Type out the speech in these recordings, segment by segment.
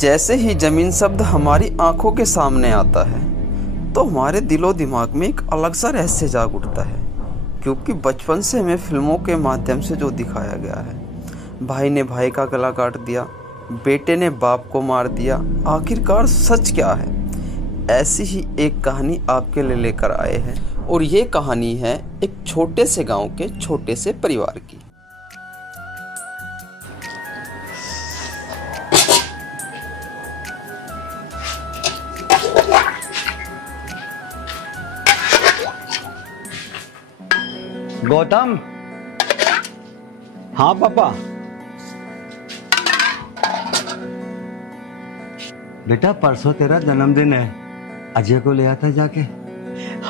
जैसे ही ज़मीन शब्द हमारी आंखों के सामने आता है तो हमारे दिलो दिमाग में एक अलग सा रहस्य जाग उठता है, क्योंकि बचपन से हमें फिल्मों के माध्यम से जो दिखाया गया है, भाई ने भाई का गला काट दिया, बेटे ने बाप को मार दिया, आखिरकार सच क्या है? ऐसी ही एक कहानी आपके लिए लेकर आए हैं और ये कहानी है एक छोटे से गांव के छोटे से परिवार की। गौतम। हाँ पापा। बेटा परसों तेरा जन्मदिन है, अजय को ले आता जाके।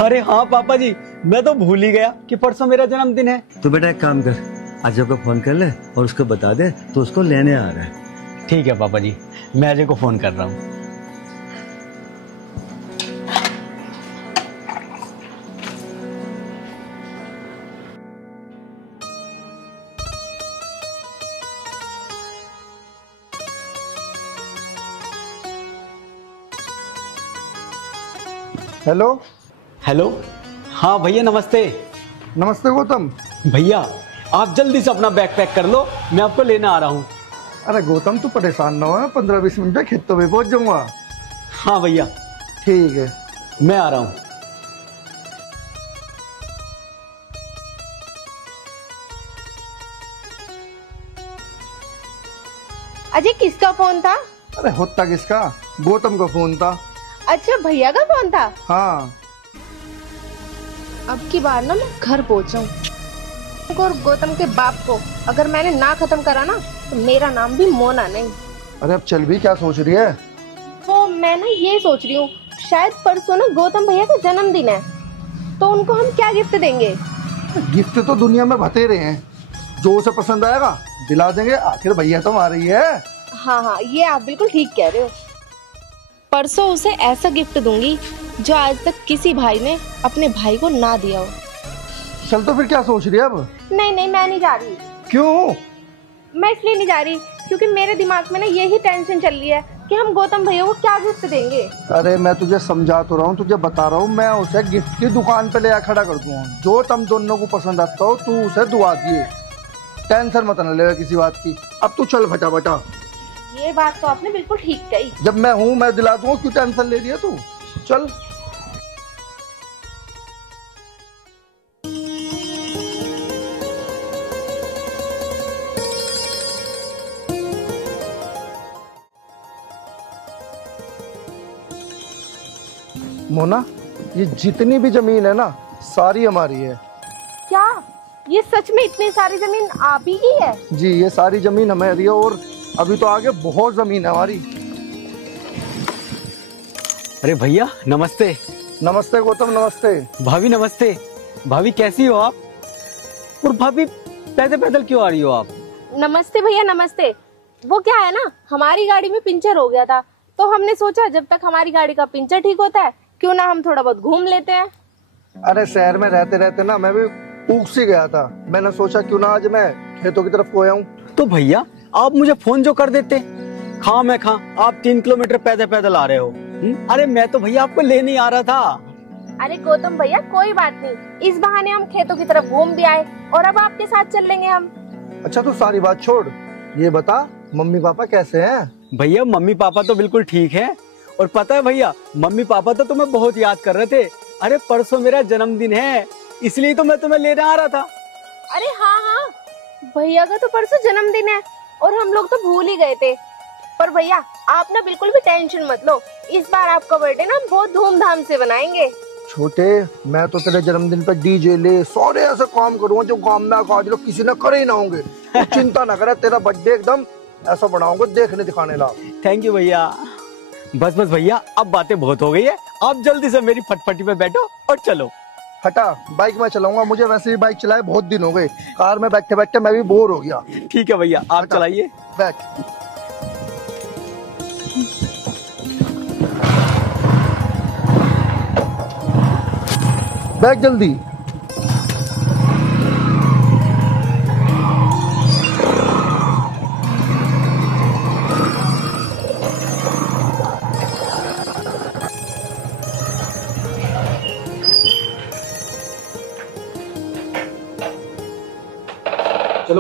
अरे हाँ पापा जी, मैं तो भूल ही गया कि परसों मेरा जन्मदिन है। तो बेटा एक काम कर, अजय को फोन कर ले और उसको बता दे तो उसको लेने आ रहा है। ठीक है पापा जी, मैं अजय को फोन कर रहा हूँ। हेलो। हेलो। हाँ भैया नमस्ते। नमस्ते गौतम। भैया आप जल्दी से अपना बैग पैक कर लो, मैं आपको लेने आ रहा हूँ। अरे गौतम तू परेशान ना हो, 15-20 मिनट में खेतों में पहुंच जाऊंगा। हाँ भैया ठीक है, मैं आ रहा हूँ। अजय किसका फोन था? अरे होता किसका, गौतम का फोन था। अच्छा भैया का फोन था। हाँ। अब की बार ना मैं घर पहुंचाऊं और गौतम के बाप को अगर मैंने ना खत्म करा ना तो मेरा नाम भी मोना नहीं। अरे अब चल भी, क्या सोच रही है? तो मैं ना ये सोच रही हूँ, शायद परसों ना गौतम भैया का जन्मदिन है, तो उनको हम क्या गिफ्ट देंगे? गिफ्ट तो दुनिया में बतेरे हैं, जो उसे पसंद आएगा दिला देंगे, आखिर भैया तो हमारे ही है। हाँ हाँ, ये आप बिल्कुल ठीक कह रहे हो। परसों उसे ऐसा गिफ्ट दूंगी जो आज तक किसी भाई ने अपने भाई को ना दिया हो। चल तो फिर क्या सोच रही है अब? नहीं नहीं, मैं नहीं जा रही। क्यों? मैं इसलिए नहीं जा रही क्योंकि मेरे दिमाग में ना यही टेंशन चल रही है कि हम गौतम भैया को क्या गिफ्ट देंगे। अरे मैं तुझे समझा तो रहा हूँ, तुझे बता रहा हूँ, मैं उसे गिफ्ट की दुकान पे ले खड़ा कर दूंगा, जो तुम दोनों को पसंद आता हो तू उसे दुआ दिए, टेंशन मत न ले किसी बात की। अब तू चल फटा फटा। ये बात तो आपने बिल्कुल ठीक कही। जब मैं हूँ मैं दिला दूंगा, क्यों टेंशन ले रही है तू? चल। मोना, ये जितनी भी जमीन है ना सारी हमारी है। क्या ये सच में इतनी सारी जमीन आप ही की है? जी, ये सारी जमीन हमारी है और अभी तो आगे बहुत जमीन है हमारी। अरे भैया नमस्ते। नमस्ते गौतम, नमस्ते। भाभी नमस्ते। भाभी कैसी हो आप? और भाभी पैदल पैदल क्यों आ रही हो आप? नमस्ते भैया नमस्ते। वो क्या है ना, हमारी गाड़ी में पंचर हो गया था, तो हमने सोचा जब तक हमारी गाड़ी का पंचर ठीक होता है क्यों ना हम थोड़ा बहुत घूम लेते हैं। अरे शहर में रहते रहते ना मैं भी ऊख सी गया था, मैंने सोचा क्यों ना आज मैं खेतों की तरफ खोया हूँ। तो भैया आप मुझे फोन जो कर देते, खा मैं खा आप 3 किलोमीटर पैदल पैदल आ रहे हो। अरे मैं तो भैया आपको लेने आ रहा था। अरे गौतम भैया कोई बात नहीं, इस बहाने हम खेतों की तरफ घूम भी आए और अब आपके साथ चल लेंगे हम। अच्छा तू सारी बात छोड़, ये बता मम्मी पापा कैसे हैं? भैया मम्मी पापा तो बिल्कुल ठीक है, और पता है भैया मम्मी पापा तो तुम्हें बहुत याद कर रहे थे। अरे परसों मेरा जन्मदिन है, इसलिए तो मैं तुम्हें लेने आ रहा था। अरे हाँ हाँ, भैया का तो परसों जन्मदिन है और हम लोग तो भूल ही गए थे। पर भैया आप ना बिल्कुल भी टेंशन मत लो, इस बार आपका बर्थडे ना बहुत धूमधाम से बनाएंगे। छोटे, मैं तो तेरे जन्मदिन पे डीजे ले सारे ऐसे काम करूंगा जो गांव में आज लोग किसी ने करे ही ना होंगे। चिंता ना करे, तेरा बर्थडे एकदम ऐसा बनाऊंगा देखने दिखाने ला। थैंक यू भैया। बस बस भैया अब बातें बहुत हो गई है, आप जल्दी से मेरी फटफटी पे बैठो और चलो। हटा, बाइक में चलाऊंगा, मुझे वैसे भी बाइक चलाए बहुत दिन हो गए, कार में बैठे बैठे मैं भी बोर हो गया। ठीक है भैया आप चलाइए। बैठ। बैठ जल्दी।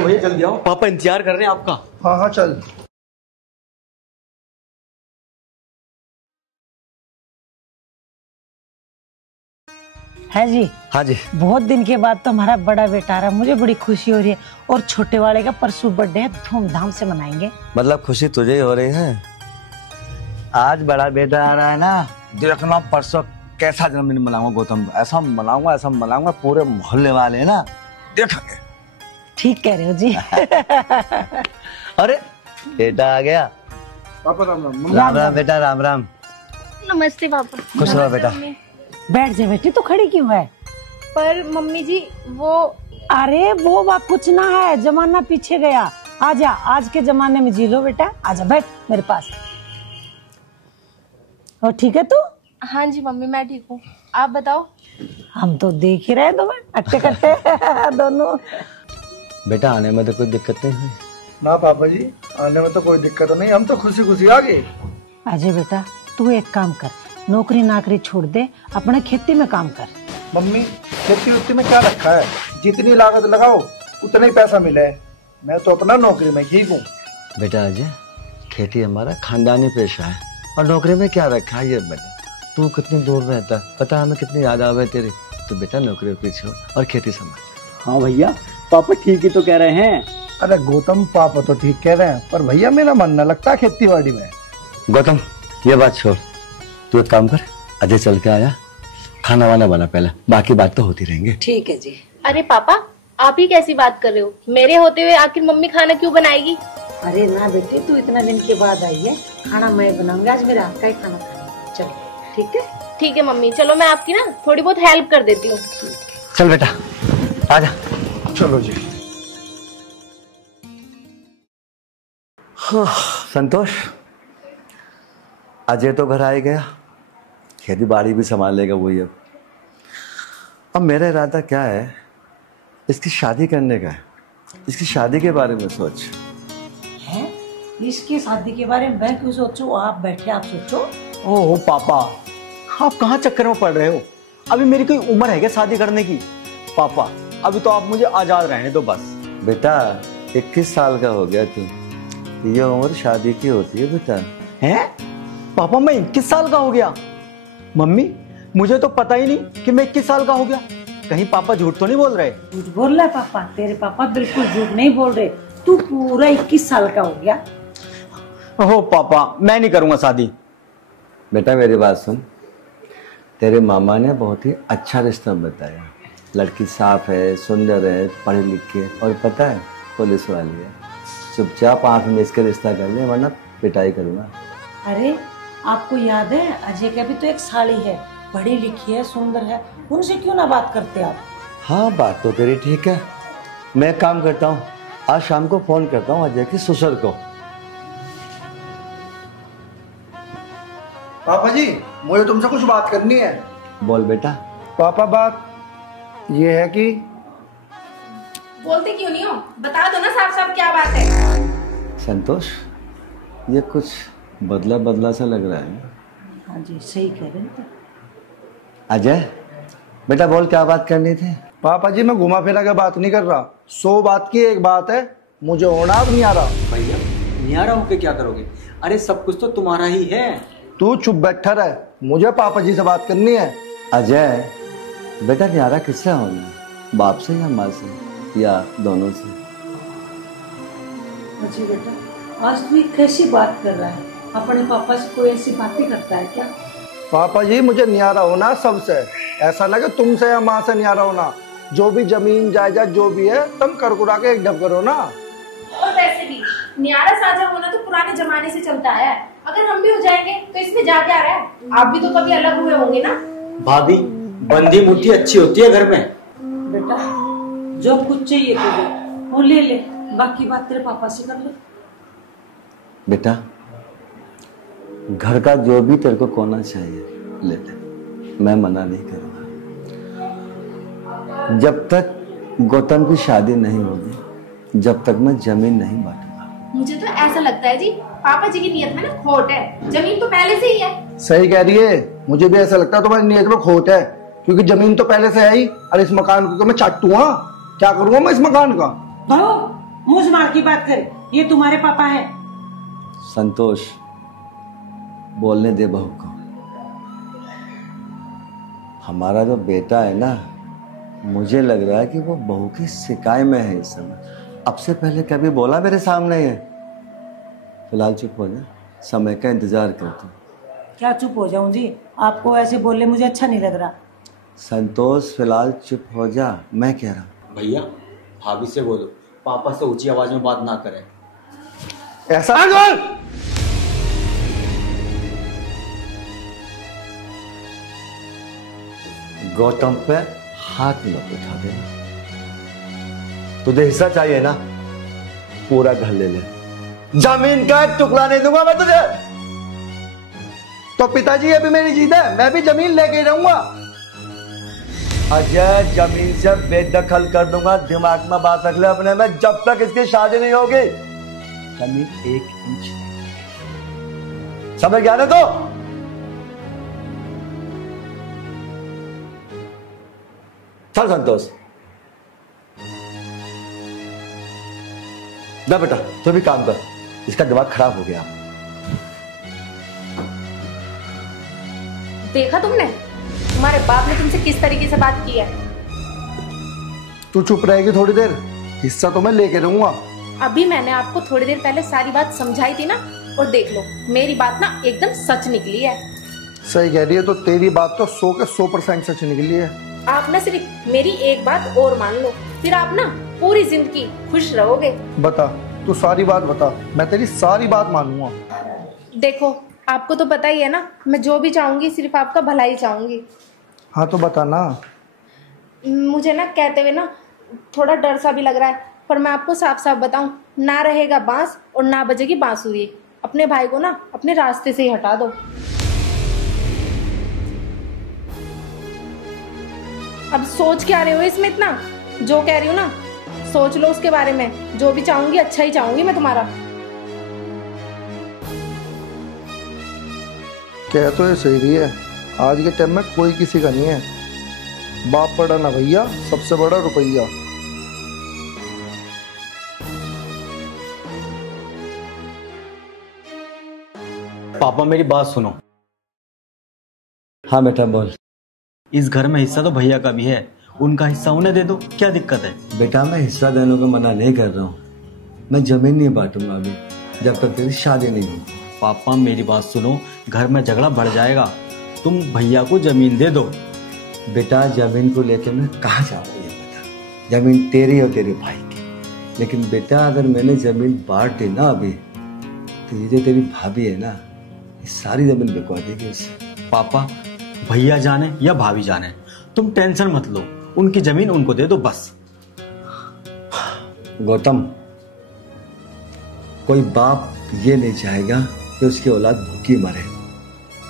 चलो भैया जल्दी आओ, पापा इंतजार कर रहे हैं आपका। हाँ हाँ चल। है जी। हाँ जी। बहुत दिन के बाद तो हमारा बड़ा बेटा आ रहा है, मुझे बड़ी खुशी हो रही है। और छोटे वाले का परसों बर्थडे है, धूमधाम से मनाएंगे। मतलब खुशी तुझे ही हो रही है? आज बड़ा बेटा आ रहा है ना, देखना परसों कैसा जन्मदिन मनाऊंगा गौतम। ऐसा मनाऊंगा पूरे मोहल्ले वाले ना देखेंगे। ठीक कह रहे हो जी। अरे बेटा आ गया। पापा राम राम। राम राम बेटा, राम राम। नमस्ते पापा। खुश रहो बेटा। बैठ जा बेटी, तो खड़ी क्यों है? पर मम्मी जी वो, अरे वो बात कुछ ना है, जमाना पीछे गया। आजा, आज के जमाने में जी लो बेटा। आजा बैठ मेरे पास। और ठीक है तू? हाँ जी मम्मी मैं ठीक हूँ, आप बताओ। हम तो देख ही रहे तुम्हें अट्टे कट्टे दोनों। बेटा आने में तो कोई दिक्कत नहीं हुई ना पापा जी, आने में तो कोई दिक्कत नहीं, हम तो खुशी खुशी आ गए। अजय बेटा तू एक काम कर, नौकरी नाकरी छोड़ दे, अपना खेती में काम कर। मम्मी खेती वेती में क्या रखा है, जितनी लागत लगाओ उतना ही पैसा मिले। मैं तो अपना नौकरी में ठीक हूँ। बेटा अजय, खेती हमारा खानदानी पेशा है और नौकरी में क्या रखा है ये बेटा। तू कितनी दूर रहता है, पता हमें कितनी याद आवे तेरी। तो बेटा नौकरी वोकरी छोड़ और खेती संभाल। हाँ भैया पापा ठीक ही तो कह रहे हैं। अरे गौतम पापा तो ठीक कह रहे हैं, पर भैया मेरा मन न लगता खेती बाड़ी में। गौतम ये बात छोड़, तू एक काम कर, अजय चल के आया, खाना वाना बना पहले, बाकी बात तो होती रहेंगे। ठीक है जी। अरे पापा आप ही कैसी बात कर रहे हो, मेरे होते हुए आखिर मम्मी खाना क्यों बनाएगी? अरे ना बेटे, तू इतना दिन के बाद आई है, खाना मैं बनाऊंगी, आज मेरे हाथ का ही खाना खाना। चल ठीक है। ठीक है मम्मी, चलो मैं आपकी ना थोड़ी बहुत हेल्प कर देती हूँ। चल बेटा आजा। चलो जी। हाँ, संतोष, अजय तो घर आ ही गया, खेती बाड़ी भी संभाल लेगा वही। अब मेरा इरादा क्या है, इसकी शादी करने का है। इसकी शादी के बारे में सोच। है इसकी शादी के बारे में मैं क्यों सोचूं, आप बैठे आप सोचो। ओह पापा आप कहाँ चक्कर में पड़ रहे हो, अभी मेरी कोई उम्र है क्या शादी करने की? पापा अभी तो आप मुझे आजाद रहने दो बस। बेटा 21 साल का हो गया तू, ये उम्र शादी की होती है बेटा। हैं? पापा मैं 21 साल का हो गया? मम्मी मुझे तो पता ही नहीं कि मैं 21 साल का हो गया। कहीं पापा झूठ तो नहीं बोल रहे? झूठ बोल रहा है पापा, तेरे पापा बिल्कुल झूठ नहीं बोल रहे। तू पूरा 21 साल का हो गया। ओह पापा मैं नहीं करूंगा शादी। बेटा मेरी बात सुन, तेरे मामा ने बहुत ही अच्छा रिश्ता बताया। लड़की साफ है, सुंदर है, पढ़ी लिखी है और पता है पुलिस वाली है। चुपचाप आंख में इसके रिश्ता कर ले, वरना पिटाई करूंगा। अरे आपको याद है अजय का भी तो एक साली है, पढ़ी लिखी है, सुंदर है, उनसे क्यों ना बात करते आप? हाँ बात तो तेरी ठीक है। मैं एक काम करता हूँ, आज शाम को फोन करता हूँ अजय की ससुर को। पापा जी मुझे तुमसे कुछ बात करनी है। बोल बेटा। पापा बात ये है कि बोलते क्यों नहीं हो, बता दो ना साफ साफ क्या बात है। संतोष ये कुछ बदला बदला सा लग रहा है। हाँ जी सही कह रहे हैं। अजय बेटा बोल क्या बात करनी थी? पापा जी मैं घुमा फिरा के बात नहीं कर रहा, 100 बात की एक बात है, मुझे होना अब नहीं आ रहा। भैया न्यारा होके क्या करोगे? अरे सब कुछ तो तुम्हारा ही है। तू चुप बैठा रहे, मुझे पापा जी से बात करनी है। अजय बेटा न्यारा किससे होना, बाप से या माँ से या दोनों से? जी बेटा आज तू कैसी बात कर रहा है, अपने पापा से कोई ऐसी बातें करता है क्या? पापा जी मुझे न्यारा होना सबसे, ऐसा लगे तुमसे या माँ से न्यारा होना। जो भी जमीन जायदाद जो भी है तुम करकुरा के एक ढब करो ना। और वैसे भी न्यारा साझा होना तो पुराने जमाने से चलता है, अगर हम भी हो जाएंगे तो इसमें जा क्या रहा है? आप भी तो कभी अलग हुए होंगे ना। भाभी बंदी मुट्ठी अच्छी होती है घर में। बेटा जो कुछ चाहिए तुझे वो ले ले, बाकी बात तेरे पापा से कर ले। बेटा घर का जो भी तेरे को कोना चाहिए ले ले, मैं मना नहीं करूंगा। जब तक गौतम की शादी नहीं होगी, जब तक मैं जमीन नहीं बांटूंगा। मुझे तो ऐसा लगता है जी पापा जी की नियत में ना खोट है, जमीन तो पहले से ही है। सही कह रही है, मुझे भी ऐसा लगता है तुम्हारी नियत में खोट है, क्योंकि जमीन तो पहले से है ही। और इस मकान को मैं चाटूंगा, क्या करूंगा मैं इस मकान का? मुंह मार की बात करे, ये तुम्हारे पापा है। संतोष, बोलने दे बहू को। हमारा जो बेटा है ना, मुझे लग रहा है कि वो बहू की शिकायत में है इस समय। अब से पहले कभी बोला मेरे सामने है? फिलहाल चुप हो जा, समय का इंतजार करता हूँ। क्या चुप हो जाऊं जी? आपको ऐसे बोलने मुझे अच्छा नहीं लग रहा। संतोष, फिलहाल चुप हो जा, मैं कह रहा हूँ। भैया भाभी से बोलो, पापा से ऊंची आवाज में बात ना करें। ऐसा गौतम पे हाथ मत उठा देना। तुझे हिस्सा चाहिए ना, पूरा घर ले ले। जमीन का एक टुकड़ा नहीं दूंगा मैं तुझे। तो पिताजी अभी मेरी जीत है, मैं भी जमीन लेके रहूंगा। अजय, जमीन से बेदखल कर दूंगा, दिमाग में बात रख ले अपने में। जब तक इसकी शादी नहीं होगी जमीन 1 इंच समझ गया ना? तो चल संतोष, जा बेटा, तू भी काम कर, इसका दिमाग खराब हो गया। देखा तुमने, तुम्हारे बाप ने तुमसे किस तरीके से बात की है। तू चुप रहेगी थोड़ी देर, हिस्सा तो मैं लेके रहूंगा। अभी मैंने आपको थोड़ी देर पहले सारी बात समझाई थी ना, और देख लो मेरी बात ना एकदम सच निकली है। सही कह रही है, तो तेरी बात तो 100 के 100% सच निकली है। आप ना सिर्फ मेरी एक बात और मान लो, फिर आप ना पूरी जिंदगी खुश रहोगे। बता, तू सारी बात बता, मैं तेरी सारी बात मानूंगा। देखो, आपको तो पता ही है ना, मैं जो भी चाहूंगी सिर्फ आपका भला ही चाहूंगी। हाँ तो बता ना। मुझे ना कहते हुए ना थोड़ा डर सा भी लग रहा है, पर मैं आपको साफ साफ बताऊं, ना रहेगा बांस और ना बजेगी बांसुरी। अपने भाई को ना अपने रास्ते से ही हटा दो। अब सोच क्या रहे हो इसमें इतना? जो कह रही हूँ ना सोच लो उसके बारे में। जो भी चाहूंगी अच्छा ही चाहूंगी मैं तुम्हारा। कह तो ये सही रही है, आज के टाइम में कोई किसी का नहीं है। बाप बड़ा ना भैया, सबसे बड़ा रुपया। पापा मेरी बात सुनो। हाँ बेटा बोल। इस घर में हिस्सा तो भैया का भी है, उनका हिस्सा उन्हें दे दो, क्या दिक्कत है? बेटा मैं हिस्सा देने को मना नहीं कर रहा हूँ, मैं जमीन नहीं बांटूंगा अभी जब तक तेरी शादी नहीं होगी। पापा मेरी बात सुनो, घर में झगड़ा बढ़ जाएगा, तुम भैया को जमीन दे दो। बेटा जमीन को लेकर मैं कहाँ जाऊँ ये बता। जमीन तेरी और तेरे भाई की, लेकिन बेटा अगर मैंने जमीन बांट दी ना अभी, तो ये जो तेरी भाभी है ना, ये सारी जमीन बिकवा देगी उससे। पापा भैया जाने या भाभी जाने, तुम टेंशन मत लो, उनकी जमीन उनको दे दो बस। गौतम, कोई बाप ये नहीं चाहेगा कि उसकी औलाद भूखी मरे,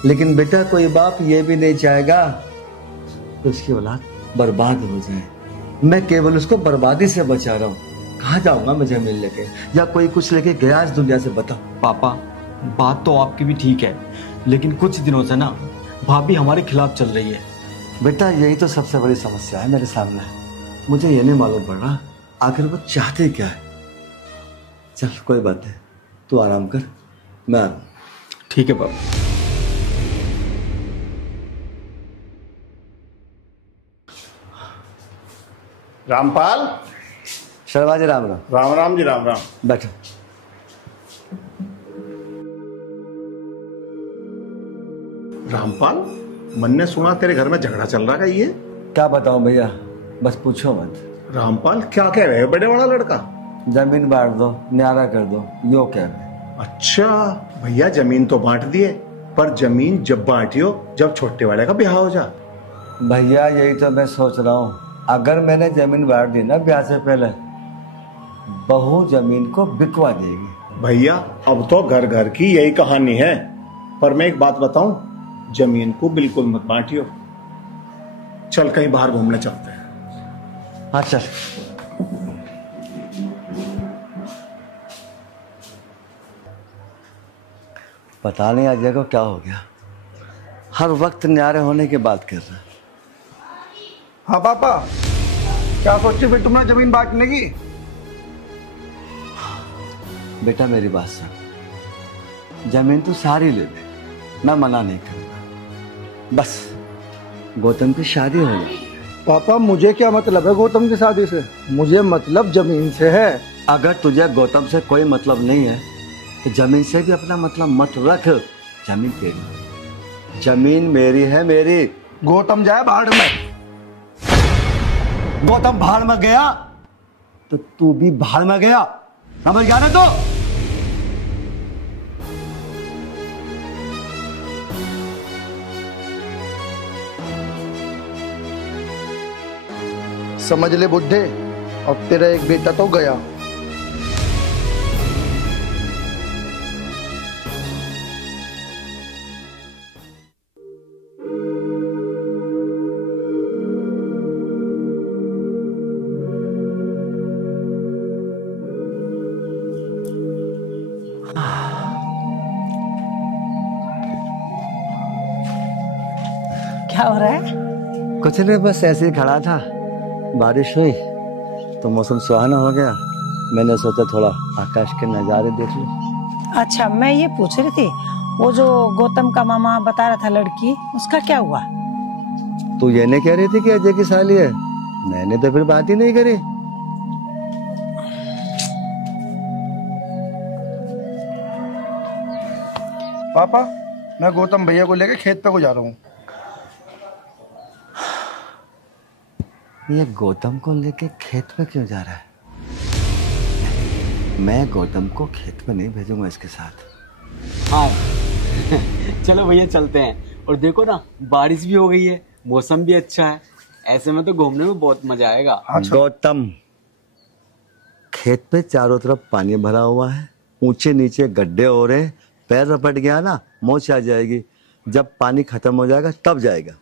लेकिन बेटा कोई बाप ये भी नहीं चाहेगा कि उसकी औलाद बर्बाद हो जाए। मैं केवल उसको बर्बादी से बचा रहा हूँ। कहाँ जाऊंगा मैं जमीन लेके, या कोई कुछ लेके गया इस दुनिया से? बताओ। पापा बात तो आपकी भी ठीक है, लेकिन कुछ दिनों से ना भाभी हमारे खिलाफ चल रही है। बेटा यही तो सबसे बड़ी समस्या है मेरे सामने। मुझे ये नहीं मालूम पड़ रहा आखिर वो चाहते क्या है। चल कोई बात नहीं, तू आराम कर, मैं। ठीक है पापा। रामपाल। शर्मा जी राम राम। राम राम जी, राम राम। बैठो। रामपाल, मन ने सुना तेरे घर में झगड़ा चल रहा है। ये क्या बताऊं भैया, बस पूछो मत। रामपाल क्या कह रहे हैं बड़े वाला लड़का? जमीन बांट दो, न्यारा कर दो, यो कह रहे। अच्छा भैया, जमीन तो बांट दिए, पर जमीन जब बांटियो जब छोटे वाले का ब्याह हो जा। भैया यही तो मैं सोच रहा हूँ, अगर मैंने जमीन बांट दी ना ब्याह से पहले, बहू जमीन को बिकवा देगी। भैया अब तो घर घर की यही कहानी है, पर मैं एक बात बताऊं, जमीन को बिल्कुल मत बांटियो। चल कहीं बाहर घूमने चलते हैं। हाँ चल। पता नहीं अजय को क्या हो गया, हर वक्त न्यारे होने की बात कर रहा है। हाँ पापा, क्या सोची फिर तुमने जमीन बांटने की? बेटा मेरी बात सुन, जमीन तो सारी ले ले, मैं मना नहीं करूंगा, बस गौतम की शादी हो गई। पापा मुझे क्या मतलब है गौतम की शादी से, मुझे मतलब जमीन से है। अगर तुझे गौतम से कोई मतलब नहीं है तो जमीन से भी अपना मतलब मत रख। जमीन तेरी, जमीन मेरी है, मेरी। गौतम जाए भाड़ में। गौतम भाड़ में गया तो तू भी भाड़ में गया, समझ गया ना? तो समझ ले बुड्ढे, अब तेरा एक बेटा तो गया। क्या हो रहा है? कुछ नहीं, बस ऐसे ही खड़ा था, बारिश हुई तो मौसम सुहाना हो गया, मैंने सोचा थोड़ा आकाश के नजारे देख लूं। अच्छा, मैं ये पूछ रही थी, वो जो गौतम का मामा बता रहा था लड़की, उसका क्या हुआ? तू ये नहीं कह रही थी कि अजय की साली है? मैंने तो फिर बात ही नहीं करी। पापा मैं गौतम भैया को लेकर खेत पे को जा रहा हूँ। ये गौतम को लेके खेत पे क्यों जा रहा है? मैं गौतम को खेत पे नहीं भेजूंगा इसके साथ। हाँ चलो भैया चलते हैं। और देखो ना, बारिश भी हो गई है, मौसम भी अच्छा है, ऐसे में तो घूमने में बहुत मजा आएगा। गौतम, खेत पे चारों तरफ पानी भरा हुआ है, ऊंचे नीचे गड्ढे हो रहे हैं, पैर रपट गया ना मोच आ जाएगी। जब पानी खत्म हो जाएगा तब जाएगा।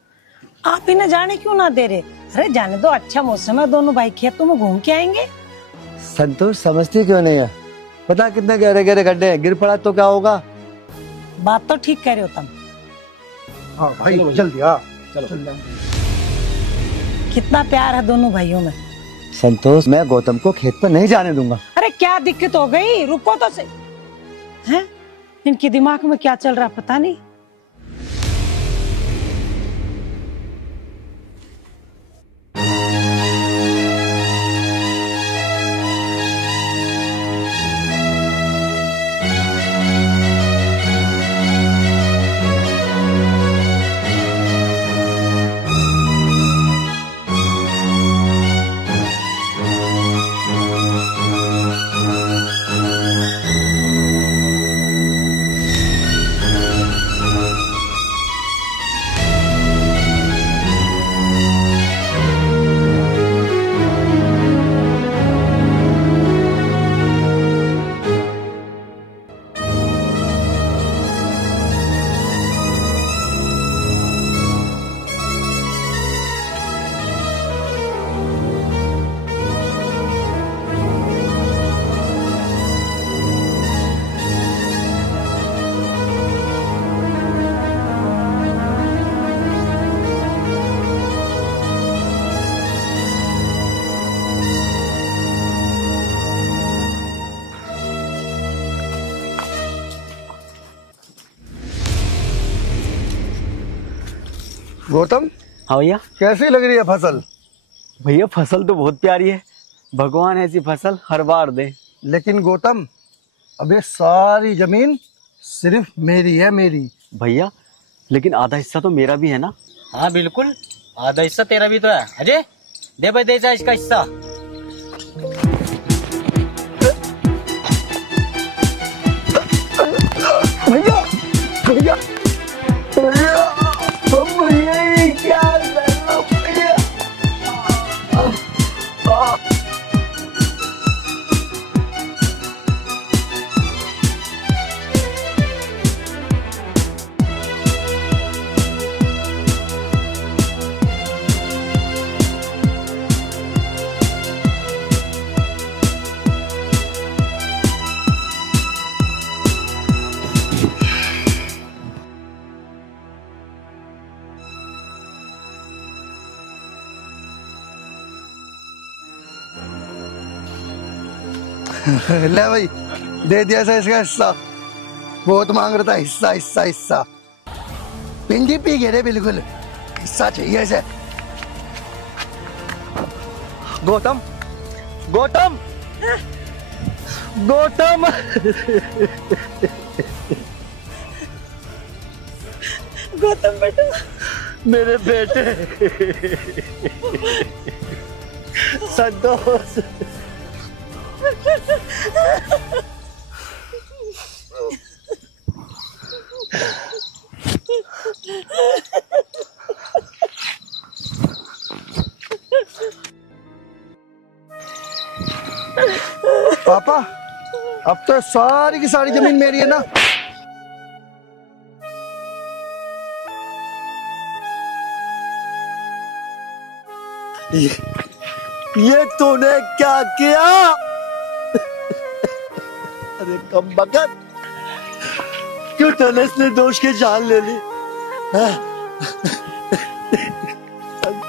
आप इन्हें जाने क्यों ना दे रहे? अरे जाने दो, अच्छा मौसम है, दोनों भाई खेतों में घूम के आएंगे। संतोष समझती क्यों नहीं है? पता कितने गहरे गहरे गड्ढे हैं, गिर पड़ा तो क्या होगा? बात तो ठीक कह रहे हो तुम। हाँ भाई जल्दी आ। चलो। कितना प्यार है दोनों भाइयों में। संतोष, मैं गौतम को खेत पर नहीं जाने दूंगा। अरे क्या दिक्कत हो गई? रुको तो सही। हैं? इनके दिमाग में क्या चल रहा पता नहीं। गौतम, हाँ भैया। कैसी लग रही है फसल? भैया फसल तो बहुत प्यारी है, भगवान ऐसी फसल हर बार दे। लेकिन गौतम, अब ये सारी जमीन सिर्फ मेरी है, मेरी। भैया लेकिन आधा हिस्सा तो मेरा भी है ना? हाँ बिल्कुल, आधा हिस्सा तेरा भी तो है। अजय दे भाई, दे जा इसका हिस्सा। भैया भैया भैया ये क्या कर रहे हो भैया? ले भाई दे दिया से इसका हिस्सा। बहुत मांग रहा था हिस्सा हिस्सा हिस्सा। पिंडी पी गए रे बिल्कुल, हिस्सा चाहिए इसे। गौतम, गौतम, गौतम। गौतम बेटा, मेरे बेटे। संतोष। पापा, अब तो सारी की सारी जमीन मेरी है ना? ये तूने क्या किया? अरे कम बकत, क्यों तूने इसने दोष की जान ले ली?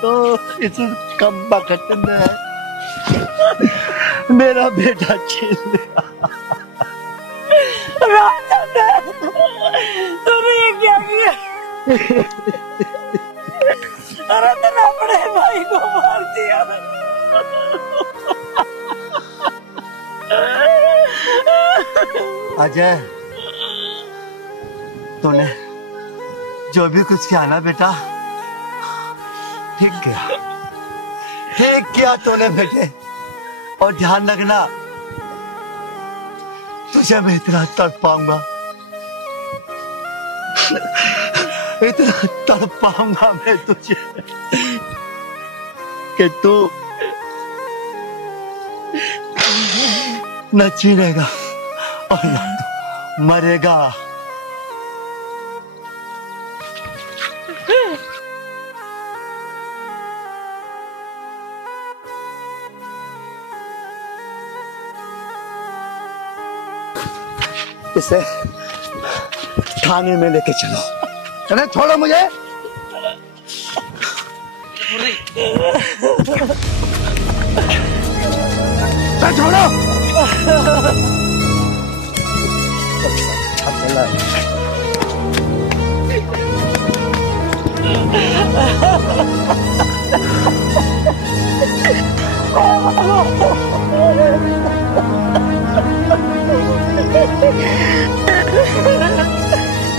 तो इस कम बकत ने मेरा बेटा छीन लिया। तूने ये क्या किया? अरे तेरा बड़े भाई को मार दिया। अजय, तूने जो भी कुछ किया ना बेटा, ठीक किया, ठीक किया तूने बेटे। और ध्यान रखना, तुझे मैं इतना तड़पाऊंगा, इतना तड़पाऊंगा मैं तुझे कि तू न जीनेगा और न तू मरेगा। इसे थाने में लेके चलो। अरे छोड़ो मुझे। छोड़ो।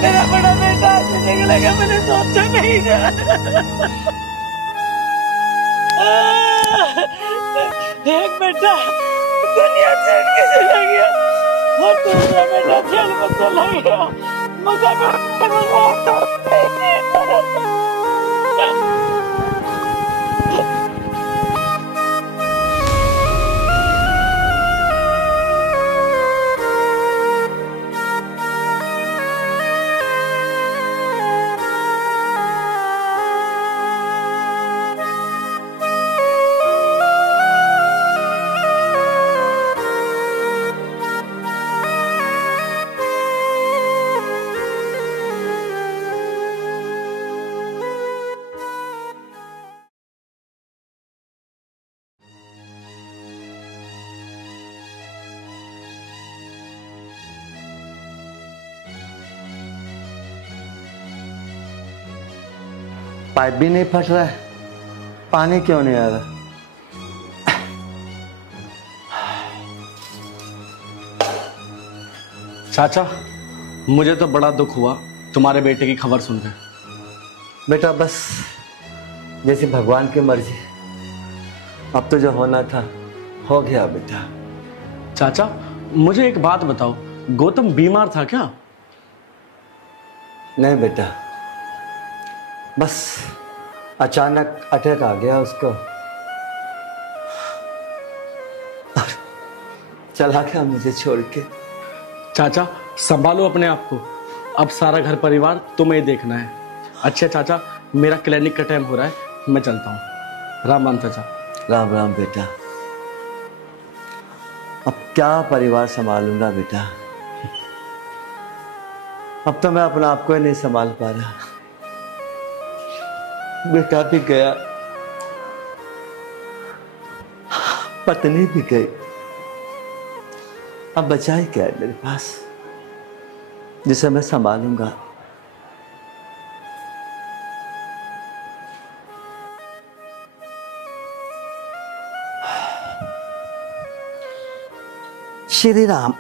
मेरा बड़ा बेटा निकलेगा, मैंने सोचा नहीं था। एक बेटा दुनिया छेड़ के चला गया और दूसरा बेटा जेल में चला गया। मुझे पाइप भी नहीं फट रहा है, पानी क्यों नहीं आ रहा? चाचा, मुझे तो बड़ा दुख हुआ तुम्हारे बेटे की खबर सुनकर। बेटा बस जैसे भगवान की मर्जी, अब तो जो होना था हो गया बेटा। चाचा, मुझे एक बात बताओ, गौतम बीमार था क्या? नहीं बेटा, बस अचानक अटैक आ गया उसको और चला गया मुझे छोड़ के। चाचा संभालो अपने आप को, अब सारा घर परिवार तुम्हें ही देखना है। अच्छा चाचा, मेरा क्लिनिक का टाइम हो रहा है, मैं चलता हूँ। राम राम चाचा। राम राम बेटा। अब क्या परिवार संभालूंगा बेटा, अब तो मैं अपना आप को ही नहीं संभाल पा रहा। बेटा भी गया, पत्नी भी गई, अब बचा ही क्या है मेरे पास जिसे मैं संभालूंगा। श्री राम।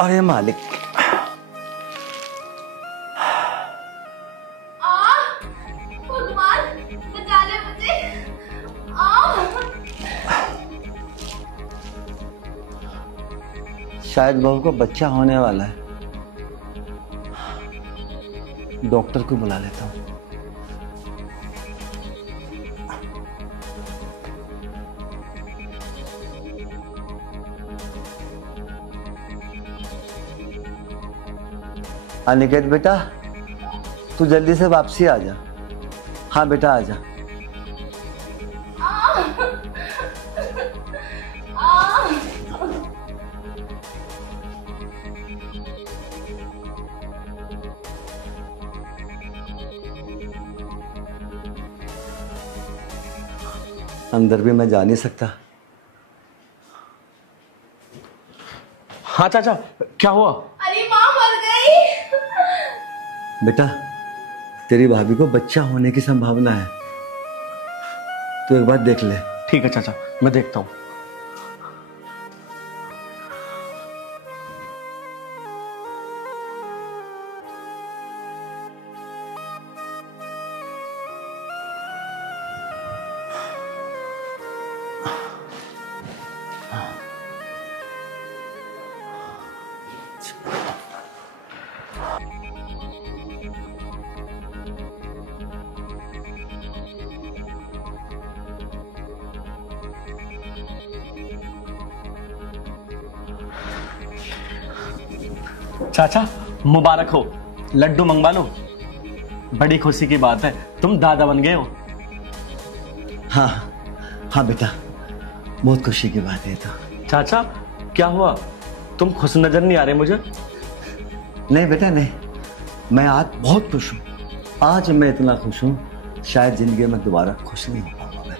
अरे मालिक, भगवान बचा ले मुझे। शायद बहू को बच्चा होने वाला है। डॉक्टर को बुला लेता हूँ। अनिकेत बेटा, तू जल्दी से वापसी आ जा। हाँ बेटा आ जा। अंदर भी मैं जा नहीं सकता। हाँ चाचा, क्या हुआ? अरे माँ मर गई। बेटा, तेरी भाभी को बच्चा होने की संभावना है, तू एक बार देख ले। ठीक है चाचा, मैं देखता हूँ। चाचा मुबारक हो, लड्डू मंगवा लो। बड़ी खुशी की बात है, तुम दादा बन गए हो। हाँ हाँ बेटा, बहुत खुशी की बात है। तो चाचा क्या हुआ, तुम खुश नजर नहीं आ रहे मुझे? नहीं बेटा नहीं, मैं आज बहुत खुश हूँ। आज मैं इतना खुश हूँ, शायद जिंदगी में दोबारा खुश नहीं हो पाऊंगा मैं।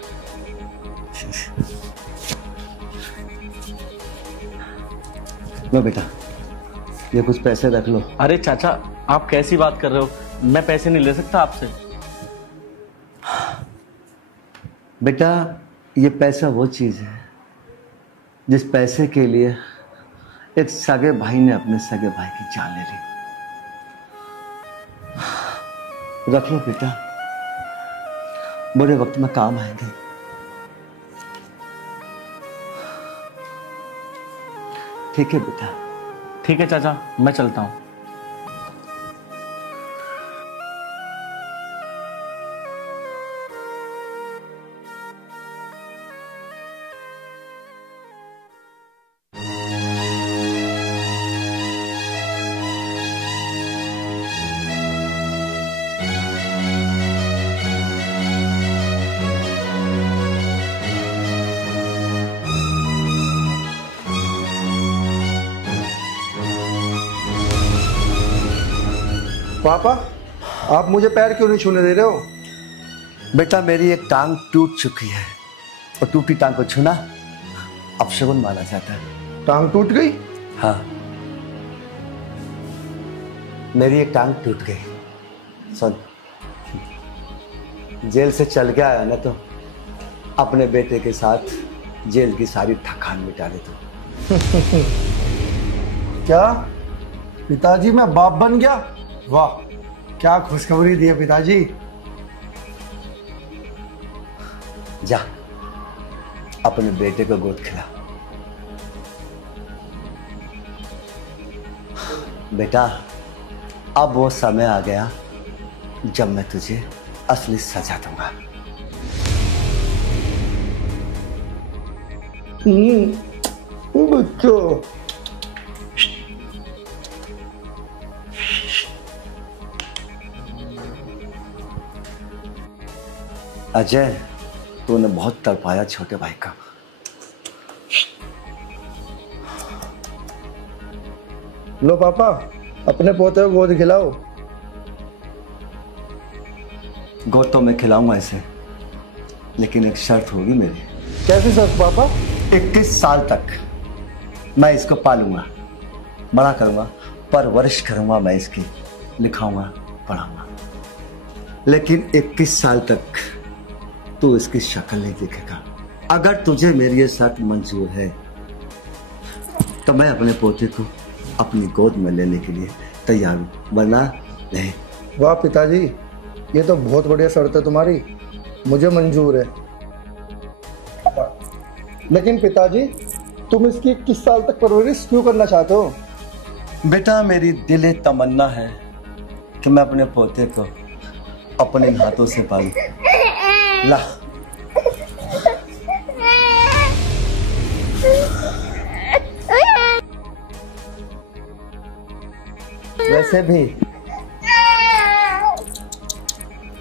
लो बेटा, ये कुछ पैसे रख लो। अरे चाचा, आप कैसी बात कर रहे हो? मैं पैसे नहीं ले सकता आपसे। बेटा, ये पैसा वो चीज है जिस पैसे के लिए एक सगे भाई ने अपने सगे भाई की जान ले ली। रख लो बेटा, बुरे वक्त में काम आएंगे। ठीक है बेटा। ठीक है चाचा, मैं चलता हूँ। पापा, आप मुझे पैर क्यों नहीं छूने दे रहे हो? बेटा, मेरी एक टांग टूट चुकी है और टूटी टांग को छूना अपशगुन माना जाता है। टांग टूट गई? हाँ, मेरी एक टांग टूट गई। सुन, जेल से चल के आया ना तो अपने बेटे के साथ जेल की सारी थकान मिटा दे तू। क्या पिताजी, मैं बाप बन गया? वाह, क्या खुशखबरी दी है पिताजी। जा अपने बेटे को गोद खिला। बेटा, अब वो समय आ गया जब मैं तुझे असली सजा दूंगा। बच्चों, अजय, तूने बहुत तड़पाया छोटे भाई का। लो पापा, अपने पोते को गोद खिलाओ। गोद तो मैं खिलाऊंगा इसे, लेकिन एक शर्त होगी मेरी। कैसी शर्त पापा? 21 साल तक मैं इसको पालूंगा, बड़ा करूंगा, परवरिश करूंगा मैं इसकी, लिखाऊंगा, पढ़ाऊंगा, लेकिन 21 साल तक तू इसकी शक्ल नहीं देखेगा। अगर तुझे मेरी ये शर्त मंजूर है तो मैं अपने पोते को अपनी गोद में लेने के लिए तैयार हूं, वरना नहीं। वाह पिताजी, ये तो बहुत बढ़िया शर्त है तुम्हारी, मुझे मंजूर है। लेकिन पिताजी, तुम इसकी 21 साल तक परवरिश क्यों करना चाहते हो? बेटा, मेरी दिली तमन्ना है कि मैं अपने पोते को अपने हाथों से पालूं। ला, वैसे भी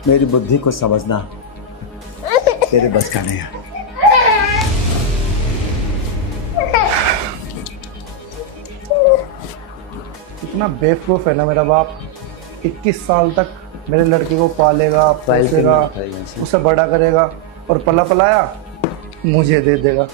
मेरी बुद्धि को समझना तेरे बस का नहीं है। इतना बेवकूफ है ना मेरा बाप, 21 साल तक मेरे लड़के को पालेगा, पोसेगा, उसे बड़ा करेगा और पला पलाया मुझे दे देगा।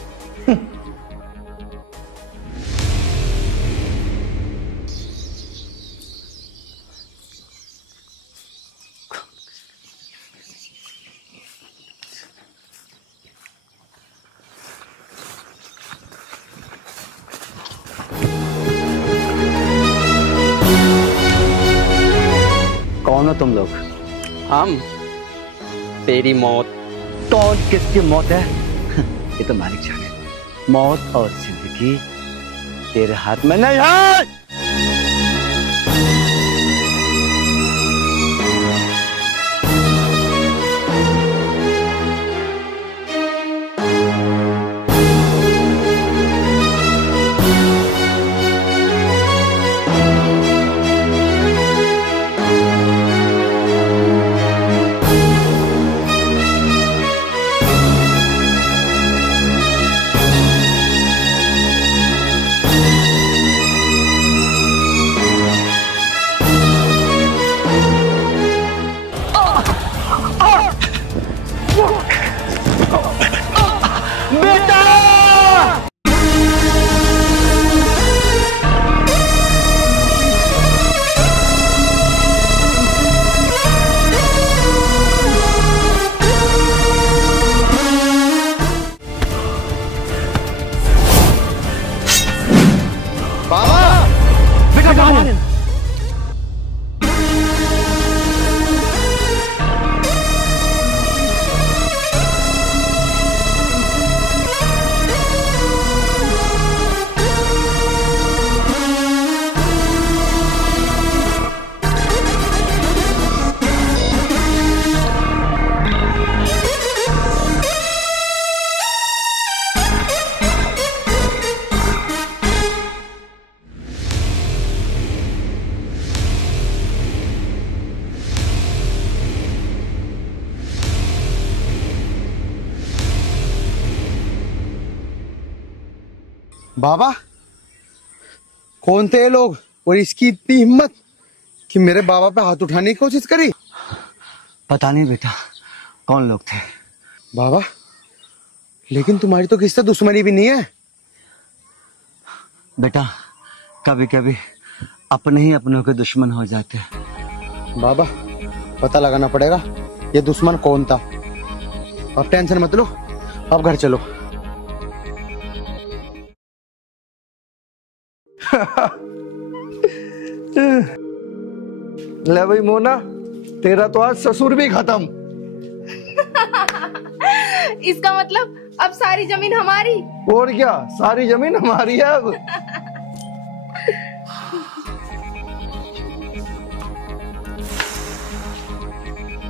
कौन हो तुम लोग? हम तेरी मौत। कौन किसकी मौत है ये तो मालिक जाने। मौत और जिंदगी तेरे हाथ में नहीं है। बाबा, कौन थे ये लोग और इसकी इतनी हिम्मत कि मेरे बाबा पे हाथ उठाने की कोशिश करी? पता नहीं बेटा कौन लोग थे। बाबा, लेकिन तुम्हारी तो किससे दुश्मनी भी नहीं है। बेटा, कभी कभी अपने ही अपनों के दुश्मन हो जाते हैं। बाबा, पता लगाना पड़ेगा ये दुश्मन कौन था। अब टेंशन मत लो, अब घर चलो। ले भाई मोना, तेरा तो आज ससुर भी खत्म। इसका मतलब अब सारी जमीन हमारी। और क्या, सारी जमीन हमारी है अब।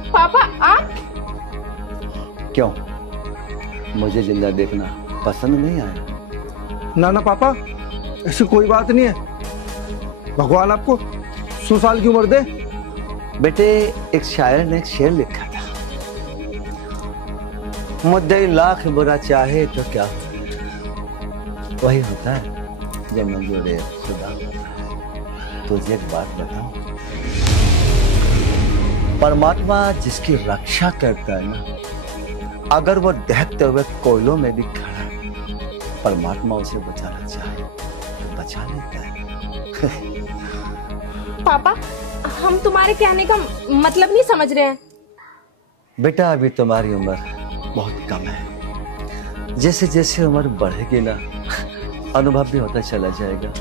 पापा आप? क्यों, मुझे जिंदा देखना पसंद नहीं आया? ना ना पापा, ऐसी कोई बात नहीं है। भगवान आपको 100 साल की उम्र दे। बेटे, एक शायर ने एक शेर लिखा था, मुद्दे लाख बुरा चाहे तो क्या वही होता है जब मंजूर खुदा। तुझे एक बात बताऊं, परमात्मा जिसकी रक्षा करता है ना, अगर वो दहकते हुए कोयलों में भी खड़ा परमात्मा उसे बचाना चाहे तो बचा लेता है। पापा, हम तुम्हारे कहने का मतलब नहीं समझ रहे हैं। बेटा अभी तुम्हारी उम्र बहुत कम है। जैसे जैसे उम्र बढ़ेगी ना, अनुभव भी होता चला जाएगा।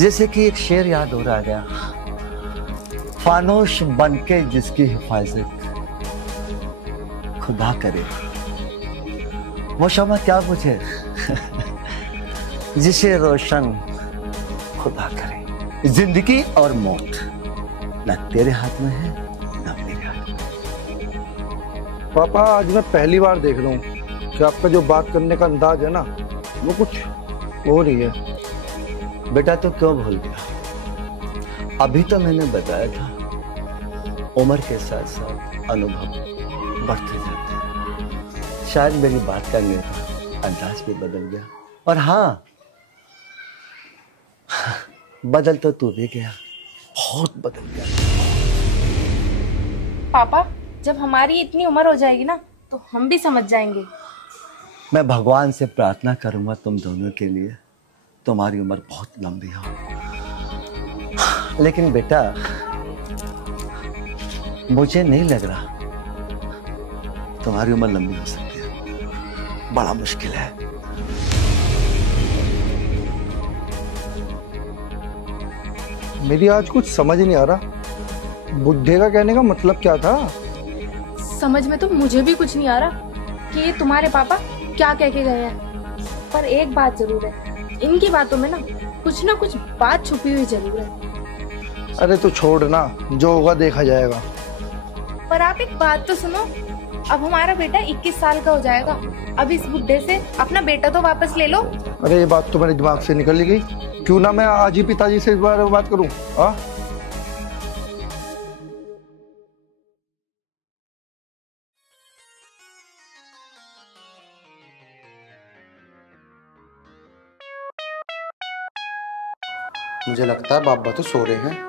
जैसे कि एक शेर याद हो रहा गया, फानोश बनके जिसकी हिफाजत खुदा करे, वो शमा क्या पूछे जिसे रोशन खुदा करे। जिंदगी और मौत न तेरे हाथ में है न मेरे हाथ में। पापा, आज मैं पहली बार देख रहा हूँ कि आपका जो बात करने का अंदाज है ना, वो कुछ हो रही है। बेटा तो क्यों भूल गया? अभी तो मैंने बताया था, उम्र के साथ साथ अनुभव बढ़ते जाते हैं। शायद मेरी बात करने का अंदाज भी बदल गया। और हाँ, बदल तो तू भी गया, बहुत बदल गया। पापा, जब हमारी इतनी उम्र हो जाएगी ना, तो हम भी समझ जाएंगे। मैं भगवान से प्रार्थना करूंगा तुम दोनों के लिए, तुम्हारी उम्र बहुत लंबी हो। लेकिन बेटा, मुझे नहीं लग रहा तुम्हारी उम्र लंबी हो सकती है। बड़ा मुश्किल है। मेरी आज कुछ समझ नहीं आ रहा, बुड्ढे का कहने का मतलब क्या था? समझ में तो मुझे भी कुछ नहीं आ रहा कि ये तुम्हारे पापा क्या कह के गए हैं। पर एक बात जरूर है, इनकी बातों में ना कुछ बात छुपी हुई जरूर है। अरे तो छोड़ ना, जो होगा देखा जाएगा। पर आप एक बात तो सुनो, अब हमारा बेटा 21 साल का हो जाएगा। अब इस बुड्ढे से अपना बेटा तो वापस ले लो। अरे ये बात तो मेरे दिमाग से निकल ही गई। क्यों ना मैं आज ही पिताजी से इस बारे में बात करूं? हाँ, मुझे लगता है बाबा तो सो रहे हैं।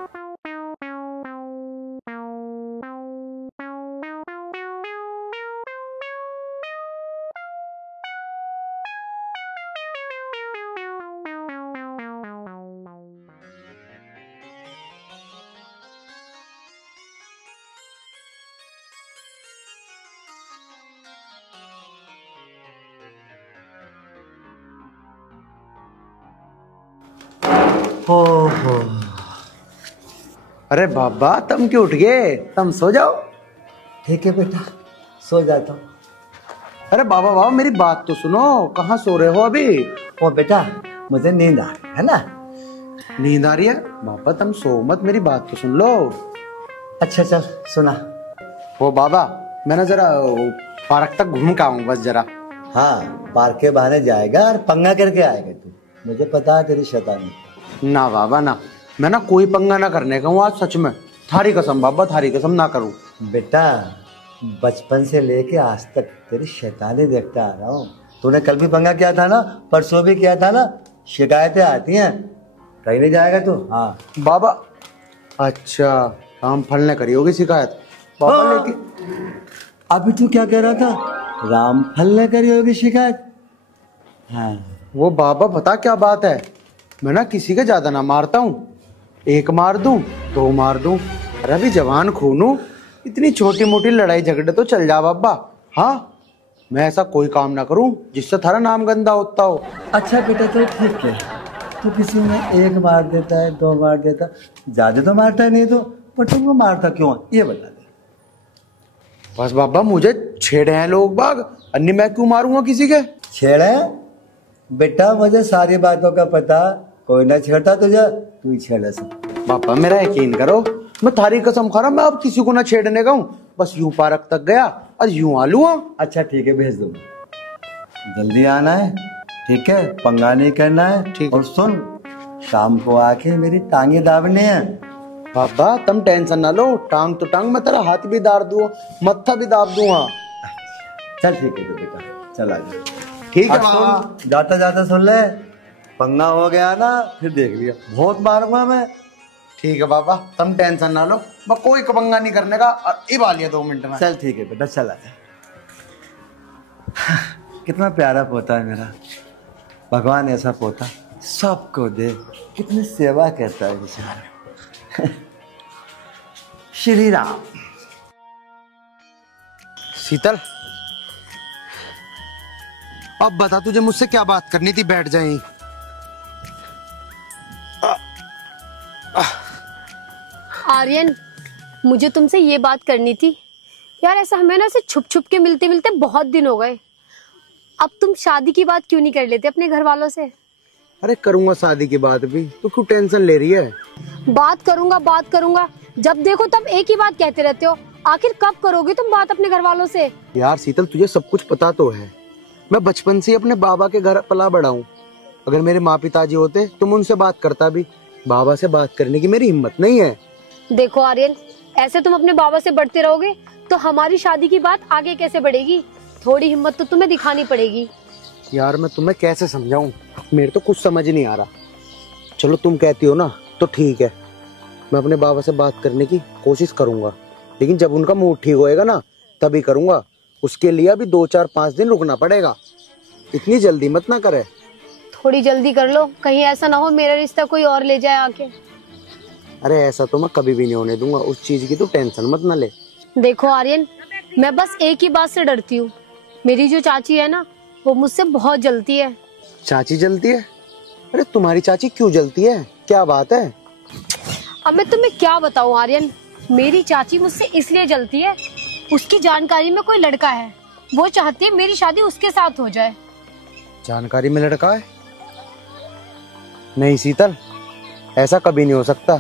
ओहो, अरे बाबा, तुम क्यों उठ गए? तुम सो जाओ। ठीक है बेटा, सो जाता हूँ। अरे बाबा बाबा, मेरी बात तो सुनो, कहाँ सो रहे हो अभी? ओ बेटा, मुझे नींद आ रही है ना। नींद आ रही है? बाबा तुम सो मत, मेरी बात तो सुन लो। अच्छा चल सुना। वो बाबा, मैं ना जरा पार्क तक घूम के आऊँ बस जरा। हाँ, पार्क के बहाने जाएगा और पंगा करके आएगा तू, मुझे पता है तेरी शैतानी। ना बाबा ना, मैं ना कोई पंगा ना करने का हूँ आज, सच में। थारी कसम बाबा, थारी कसम ना करूँ। बेटा, बचपन से लेके आज तक तेरी शैतानी देखता आ रहा हूँ। तूने कल भी पंगा किया था ना, परसों भी किया था ना। शिकायतें आती हैं, कहीं नहीं जाएगा तू। हाँ बाबा, अच्छा हम फल ने करी होगी शिकायत बाबा। हाँ। लेकिन अभी तू क्या कह रहा था? रामफल ने करी होगी शिकायत? हाँ वो बाबा, बता क्या बात है, मैं ना किसी के ज्यादा ना मारता हूँ। एक मार दूं, दो मार दूं, अरे अभी जवान खून हूं, इतनी छोटी मोटी लड़ाई झगड़े तो चल जा बाबा। हाँ, मैं ऐसा कोई काम ना करूं जिससे थारा नाम गंदा होता हो। अच्छा बेटा, तो ठीक है, तो किसी ने एक मार देता है, दो मार देता, ज्यादा तो मारता नहीं, तो पर तुमको मारता क्यों, ये बता दे। बस बाबा, मुझे छेड़े हैं लोग बाग, अन्य मैं क्यों मारूंगा किसी के? छेड़े? बेटा मुझे सारी बातों का पता, कोई ना छेड़ता तुझे, तू ही छेड़ा सब। पापा मेरा यकीन करो, मैं थारी कसम खा रहा, मैं अब किसी को ना छेड़ने का हूँ। बस यूं पार्क तक गया और यूं आ लूंगा। अच्छा ठीक है, भेज दूंगा, जल्दी आना है, ठीक है, पंगा नहीं करना है। ठीक। और सुन, शाम को आके मेरी टांगे दाबने हैं। बाबा तुम टेंशन ना लो, टांग तो टांग, मैं तेरा हाथ भी दाब दूँ, मत्था भी दाब दूंगा। चल ठीक है तो बेटा, चल आ जा। ठीक है सुन, जाता जाता सुन ले, पंगा हो गया ना फिर देख लिया, बहुत मारूंगा मैं। ठीक है बाबा, तुम टेंशन ना लो, मैं कोई पंगा नहीं करने का। और इब आ लिया 2 मिनट में। चल ठीक है बेटा, चल आ जा। कितना प्यारा पोता है मेरा। भगवान ऐसा पोता सबको दे। कितनी सेवा करता है बेचारा। श्री राम। शीतल, अब बता तुझे मुझसे क्या बात करनी थी? बैठ जाए। आर्यन, मुझे तुमसे ये बात करनी थी यार। ऐसा हमें ना छुप छुप के मिलते मिलते बहुत दिन हो गए। अब तुम शादी की बात क्यों नहीं कर लेते अपने घर वालों से? अरे करूंगा शादी की बात भी, तू क्यों टेंशन ले रही है? बात करूंगा, जब देखो तब एक ही बात कहते रहते हो। आखिर कब करोगे तुम बात अपने घर वालों से? यार शीतल, तुझे सब कुछ पता तो है। मैं बचपन से अपने बाबा के घर पला बड़ा हूँ। अगर मेरे माँ पिताजी होते तो मैं उनसे बात करता भी। बाबा से बात करने की मेरी हिम्मत नहीं है। देखो आर्यन, ऐसे तुम अपने बाबा से बढ़ते रहोगे तो हमारी शादी की बात आगे कैसे बढ़ेगी? थोड़ी हिम्मत तो तुम्हें दिखानी पड़ेगी। यार मैं तुम्हें कैसे समझाऊं, मेरे तो कुछ समझ नहीं आ रहा। चलो तुम कहती हो ना तो ठीक है, मैं अपने बाबा से बात करने की कोशिश करूंगा, लेकिन जब उनका मूड ठीक होएगा ना तभी करूंगा। उसके लिए अभी 2-4-5 दिन रुकना पड़ेगा। इतनी जल्दी मत ना करे। थोड़ी जल्दी कर लो, कहीं ऐसा ना हो मेरा रिश्ता कोई और ले जाए आके। अरे ऐसा तो मैं कभी भी नहीं होने दूंगा। उस चीज की तो टेंशन मत ना ले। देखो आर्यन, मैं बस एक ही बात से डरती हूँ। मेरी जो चाची है ना, वो मुझसे बहुत जलती है। चाची जलती है? अरे तुम्हारी चाची क्यों जलती है? क्या बात है? अब मैं तुम्हें क्या बताऊँ आर्यन, मेरी चाची मुझसे इसलिए जलती है, उसकी जानकारी में कोई लड़का है। वो चाहती है मेरी शादी उसके साथ हो जाए। जानकारी में लड़का है? नहीं शीतल, ऐसा कभी नहीं हो सकता।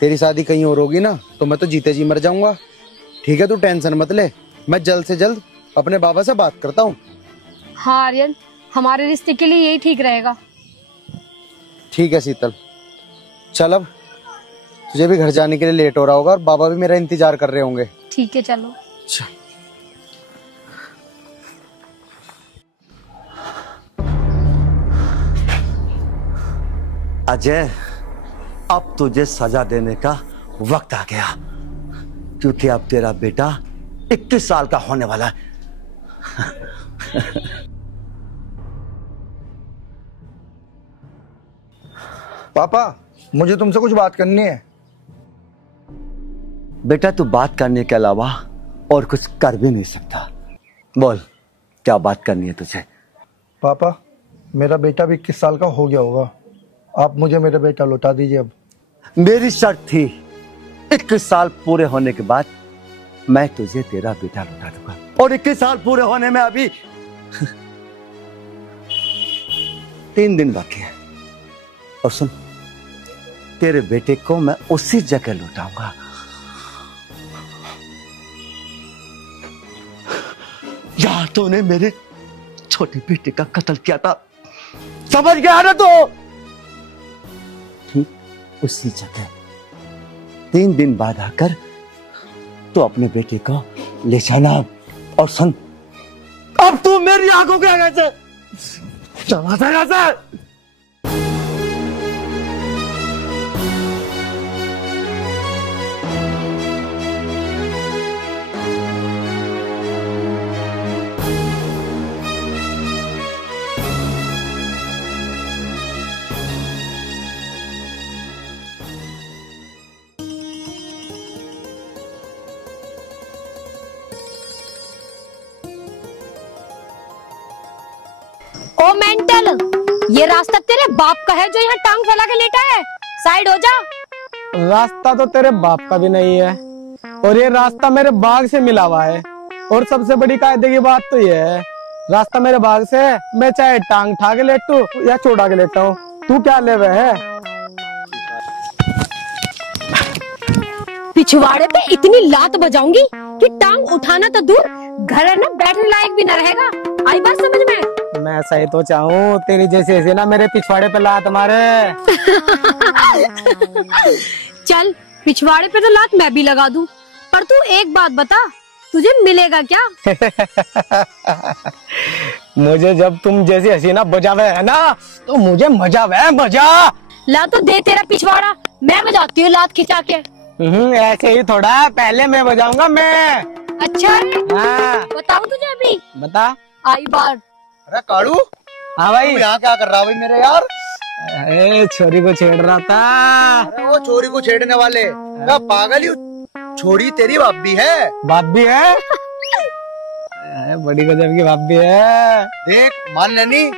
तेरी शादी कहीं और होगी ना तो मैं तो जीते जी मर जाऊंगा। ठीक है, तू टेंशन मत ले, मैं जल्द से जल्द अपने बाबा से बात करता हूँ। हाँ आर्यन, हमारे रिश्ते के लिए यही ठीक रहेगा। ठीक है शीतल, चल अब तुझे भी घर जाने के लिए लेट हो रहा होगा और बाबा भी मेरा इंतजार कर रहे होंगे। ठीक है चलो। अजय, अब तुझे सजा देने का वक्त आ गया, क्योंकि अब तेरा बेटा 21 साल का होने वाला है। पापा, मुझे तुमसे कुछ बात करनी है। बेटा, तू बात करने के अलावा और कुछ कर भी नहीं सकता। बोल, क्या बात करनी है तुझे? पापा, मेरा बेटा भी 21 साल का हो गया होगा। आप मुझे मेरा बेटा लौटा दीजिए। अब मेरी शर्त थी 21 साल पूरे होने के बाद मैं तुझे तेरा बेटा लौटा दूंगा, और 21 साल पूरे होने में अभी 3 दिन बाकी है। और सुन, तेरे बेटे को मैं उसी जगह लौटाऊंगा जहां तूने मेरे छोटे बेटे का कत्ल किया था। समझ गया ना तू? उसी जगह 3 दिन बाद आकर तो अपने बेटे को ले जाना। और सुन, अब तू मेरी आंखों के आगे से चला जाएगा। ओ मेंटल, ये रास्ता तेरे बाप का है जो यहाँ टांग फैला के लेटा है। साइड हो जा। रास्ता तो तेरे बाप का भी नहीं है, और ये रास्ता मेरे बाग से मिला हुआ है। और सबसे बड़ी कायदे की बात तो ये है, रास्ता मेरे बाग से है, मैं चाहे टांग उठा के लेटूं या चोड़ा के लेटा हूँ। तू क्या ले रहे है? पिछवाड़े पे इतनी लात बजाऊंगी कि टांग उठाना तो दूर, घर है ना बैठने लायक भी न रहेगा। आई बात समझ में? मैं सही तो चाहूँ, तेरी जैसे ऐसे ना मेरे पिछवाड़े पे लात मारे। चल, पिछवाड़े पे तो लात मैं भी लगा दूं, पर तू एक बात बता, तुझे मिलेगा क्या? मुझे जब तुम जैसी हसीना बजावे है ना तो मुझे मजा वे मजा। ला तो दे तेरा पिछवाड़ा, मैं बजाती हूँ लात खिंचा के। ऐसे ही थोड़ा, पहले मैं बजाऊंगा मैं। अच्छा है? हाँ। बताऊं तुझे अभी? बता। आई बार। अरे कालू, हाँ भाई। यहाँ क्या कर रहा भाई मेरे यार? छोरी को छेड़ रहा था। अरे वो छोरी को छेड़ने वाले क्या पागल ही, छोरी तेरी भाभी है। भाभी है? बड़ी गजब की भाभी है। देख मान लेनी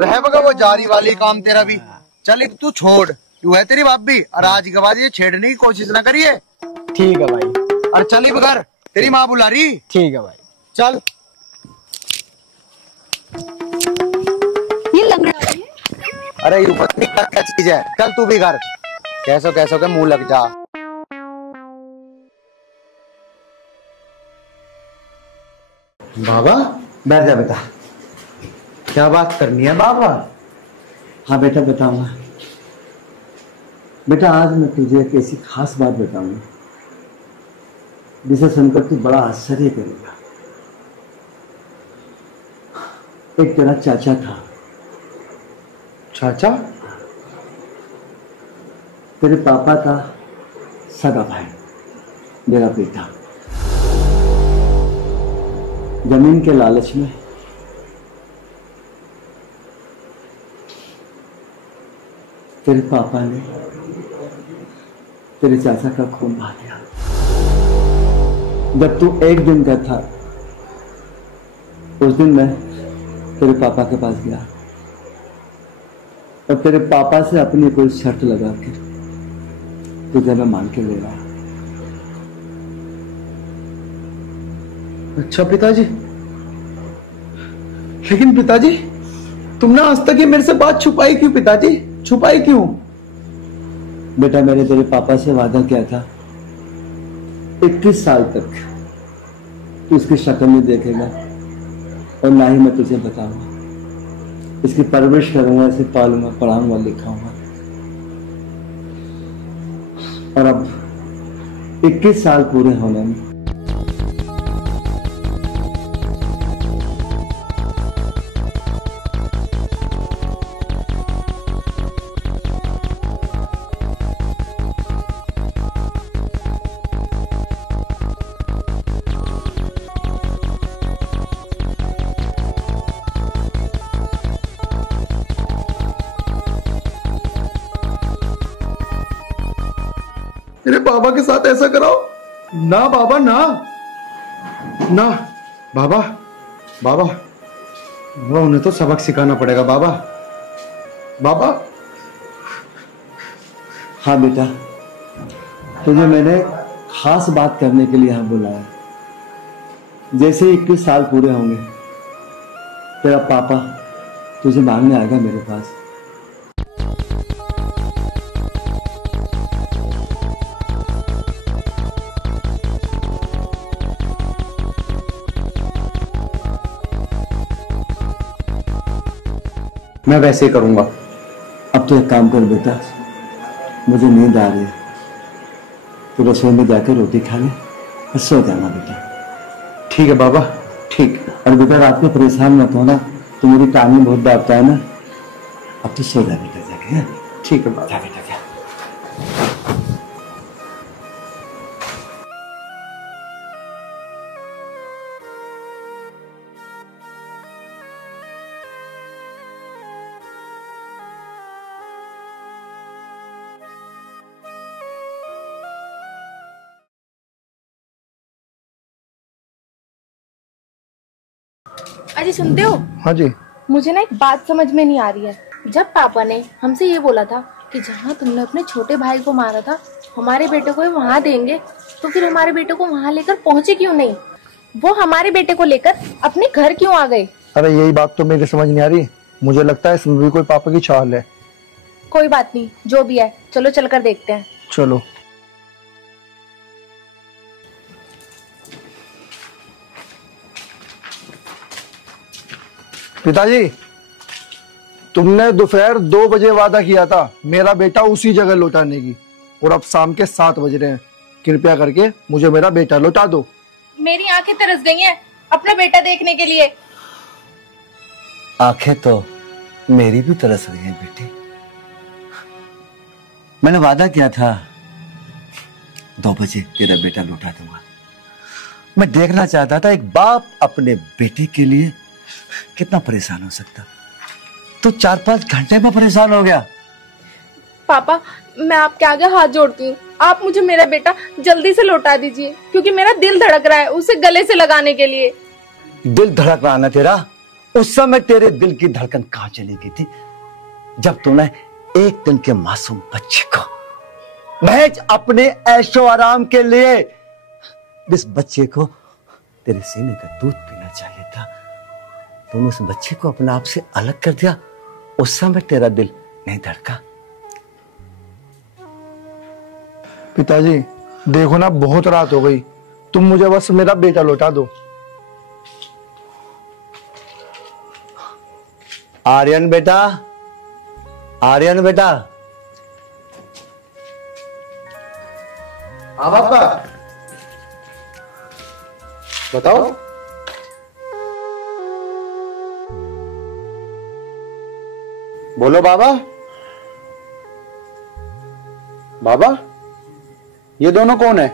रह बगा वो जारी वाली काम तेरा भी। चल एक तू छोड़, तू है तेरी भाभी और आज के बाद ये छेड़ने की कोशिश ना करिए। ठीक है भाई। और चल घर, तेरी माँ बुला रही। ठीक है भाई। चल। ये लंगड़ा है। अरे यू पत्नी क्या चीज है, चल तू भी घर। कैसो कैसो के मुंह लग जा। बाबा बैठ जा बेटा। क्या बात करनी है बाबा? हाँ बेटा बताऊंगा। बेटा आज मैं तुझे एक ऐसी खास बात बताऊंगा जिसे सुनकर तू बड़ा आश्चर्य करेगा। एक तेरा चाचा था। चाचा? तेरे पापा का सगा भाई, मेरा बेटा। जमीन के लालच में तेरे पापा ने तेरे चाचा का खून बहा दिया। जब तू 1 दिन का था उस दिन मैं तेरे पापा के पास गया और तेरे पापा से अपनी कोई शर्त लगा के तुझे मैं मान के ले रहा। अच्छा पिताजी, लेकिन पिताजी तुमने आज तक ये मेरे से बात छुपाई क्यों? पिताजी छुपाई क्यों? बेटा मैंने तेरे पापा से वादा किया था 21 साल तक तू इसकी शक्ल नहीं देखेगा और ना ही मैं तुझे बताऊंगा। इसकी परवरिश करूंगा, इसे पालूंगा, पढ़ाऊंगा, लिखाऊंगा। और अब 21 साल पूरे होने में मेरे बाबा के साथ ऐसा कराओ ना बाबा, ना ना बाबा। बाबा बाबा उन्हें तो सबक सिखाना पड़ेगा बाबा। बाबा। हाँ बेटा, तुझे मैंने खास बात करने के लिए यहाँ बुलाया। जैसे 21 साल पूरे होंगे तेरा पापा तुझे मांगने आएगा मेरे पास। मैं वैसे ही करूंगा। अब तो एक काम कर बेटा, मुझे नींद आ रही है, तो रसोई में जाकर रोटी खा ले और सो जाना बेटा। ठीक है बाबा, ठीक। और बेटा रात में परेशान मत होना, तो मेरी टांगें बहुत दाबता है ना। अब तो सो जा बेटा जाके। ठीक है बाबा। बेटा क्या अजी सुनते हो? हाँ जी। मुझे ना एक बात समझ में नहीं आ रही है। जब पापा ने हमसे ये बोला था कि जहाँ तुमने अपने छोटे भाई को मारा था हमारे बेटे को वहाँ देंगे, तो फिर हमारे बेटे को वहाँ लेकर पहुँचे क्यों नहीं? वो हमारे बेटे को लेकर अपने घर क्यों आ गए? अरे यही बात तो मेरी समझ नहीं आ रही। मुझे लगता है इसमें भी कोई पापा की चाल है। कोई बात नहीं, जो भी है चलो चलकर देखते हैं। चलो। पिताजी, तुमने दोपहर 2 बजे वादा किया था मेरा बेटा उसी जगह लौटाने की, और अब शाम के 7 बज रहे हैं। कृपया करके मुझे मेरा बेटा लौटा दो। मेरी आंखें तरस गई हैं अपना बेटा देखने के लिए। आंखें तो मेरी भी तरस रही हैं बेटी। मैंने वादा किया था 2 बजे तेरा बेटा लौटा दूंगा, मैं देखना चाहता था एक बाप अपने बेटे के लिए कितना परेशान हो सकता। तो 4-5 घंटे में परेशान हो गया। पापा, मैं आपके आगे हाथ जोड़ती हूँ, आप मुझे मेरा बेटा जल्दी से लौटा दीजिए, क्योंकि मेरा दिल धड़क रहा है उसे गले से लगाने के लिए। दिल धड़क रहा ना तेरा? उस समय तेरे दिल की धड़कन कहाँ चली गई थी जब तूने एक दिन के मासूम बच्चे को महज अपने ऐशो आराम के लिए, जिस बच्चे को तेरे सीने का दूध पीना चाहिए था, तूने उस बच्चे को अपने आप से अलग कर दिया। उस समय तेरा दिल नहीं धड़का? पिताजी देखो ना, बहुत रात हो गई, तुम मुझे बस मेरा बेटा लौटा दो। आर्यन बेटा, आर्यन बेटा। हाँ पापा, बताओ। बोलो बाबा। बाबा, ये दोनों कौन है?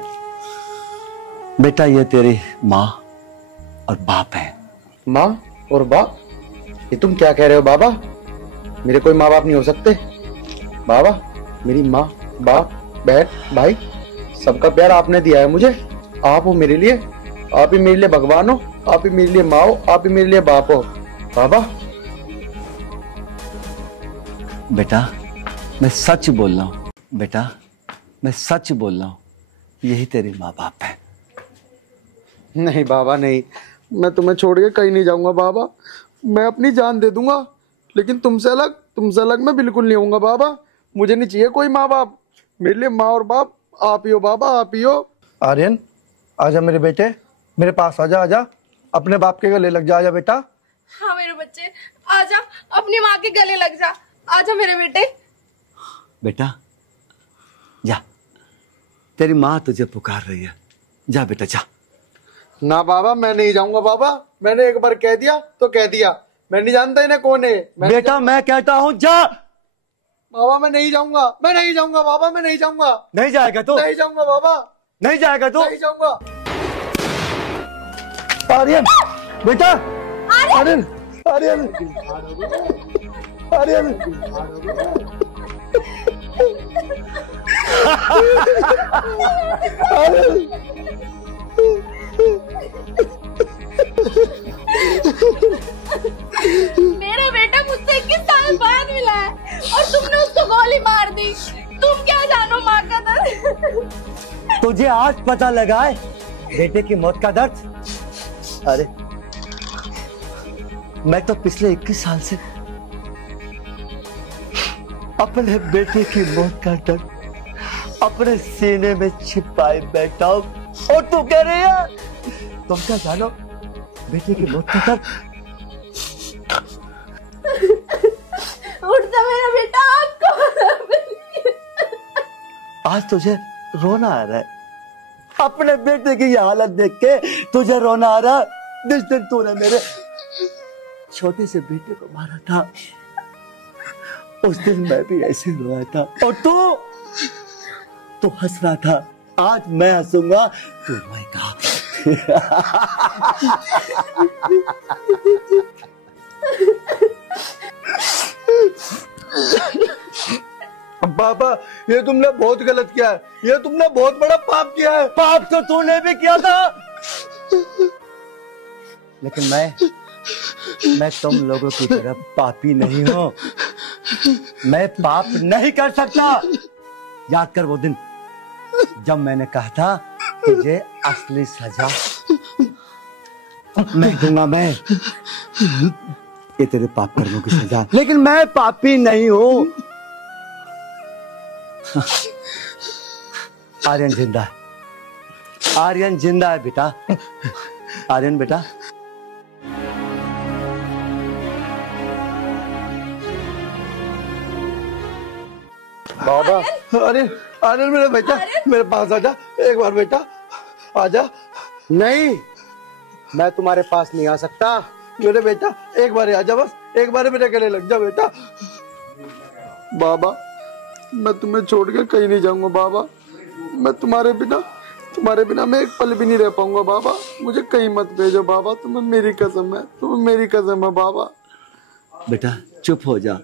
बेटा ये तेरी माँ और बाप है। माँ और बाप? ये तुम क्या कह रहे हो बाबा? मेरे कोई माँ बाप नहीं हो सकते। बाबा, मेरी माँ, बाप, बहन, भाई, सबका प्यार आपने दिया है मुझे। आप हो मेरे लिए, आप ही मेरे लिए भगवान हो, आप ही मेरे लिए माँ हो, आप ही मेरे लिए बाप हो। बाबा बेटा मैं सच बोल रहा हूँ, बेटा मैं सच बोल रहा हूँ, यही तेरे माँ बाप है। नहीं बाबा नहीं, मैं तुम्हें छोड़ के कहीं नहीं जाऊंगा बाबा। मैं अपनी जान दे दूंगा, लेकिन तुमसे अलग मैं बिल्कुल नहीं होऊंगा बाबा। मुझे नहीं चाहिए कोई माँ बाप, मेरे लिए माँ और बाप आप ही हो बाबा, आप ही हो। आर्यन आजा मेरे बेटे, मेरे पास आजा, आजा अपने बाप के गले लग जा, आजा बेटा। हाँ मेरे बच्चे, आजा अपनी माँ के गले लग जा, आजा मेरे बेटे। बेटा जा, तेरी माँ तुझे पुकार रही है, जा बेटा जा। ना बाबा, मैं नहीं जाऊंगा बाबा। मैंने एक बार कह दिया तो कह दिया, मैं नहीं जानता इन्हें कौन है। बेटा मैं कहता हूँ जा। बाबा मैं नहीं जाऊंगा, मैं नहीं जाऊंगा बाबा, मैं नहीं जाऊंगा। नहीं जाएगा तो? नहीं जाऊंगा बाबा। नहीं जाएगा तो? नहीं जाऊंगा। आर्यन बेटा, आर्यन आर्यन आर्यन मेरा बेटा मुझसे 21 साल बाद मिला है और तुमने उसको गोली मार दी। तुम क्या जानो माँ का दर्द। तुझे आज पता लगा है बेटे की मौत का दर्द? अरे मैं तो पिछले 21 साल से अपने बेटे की मौत का दर्द अपने सीने में छिपाए बैठा हूं, और तू कह रही है तुम क्या जानो बेटे की मौत का दर्द? उठ जा मेरा बेटा, आपको आज तुझे रोना आ रहा है अपने बेटे की ये हालत देख के? तुझे रोना आ रहा जिस दिन तूने मेरे छोटे से बेटे को मारा था, उस दिन मैं भी ऐसे रोया था और तू हंस रहा था। आज मैं हंसूंगा, तू रोएगा। पापा ये तुमने बहुत गलत किया है, ये तुमने बहुत बड़ा पाप किया है। पाप तो तूने भी किया था, लेकिन मैं तुम लोगों की तरह पापी नहीं हूं। मैं पाप नहीं कर सकता। याद कर वो दिन जब मैंने कहा था तुझे असली सजा मैं दूंगा। मैं ये तेरे पाप कर्मों की सजा, लेकिन मैं पापी नहीं हूं। आर्यन जिंदा है, आर्यन जिंदा है बेटा। आर्यन बेटा, बाबा आर्यन, आर्यन मेरा बेटा, मेरे पास आजा एक बार बेटा, आजा। नहीं, मैं तुम्हारे पास नहीं आ सकता। मेरे बेटा एक बार आजा, बस एक बार मेरे गले लग जा बेटा। बाबा मैं तुम्हें छोड़ के कहीं नहीं जाऊंगा बाबा। मैं तुम्हारे बिना तुम्हारे बिना मैं एक पल भी नहीं रह पाऊंगा बाबा। मुझे कहीं मत भेजो बाबा, तुम्हें मेरी कसम है, तुम्हें मेरी कसम है बाबा। बेटा चुप हो जा।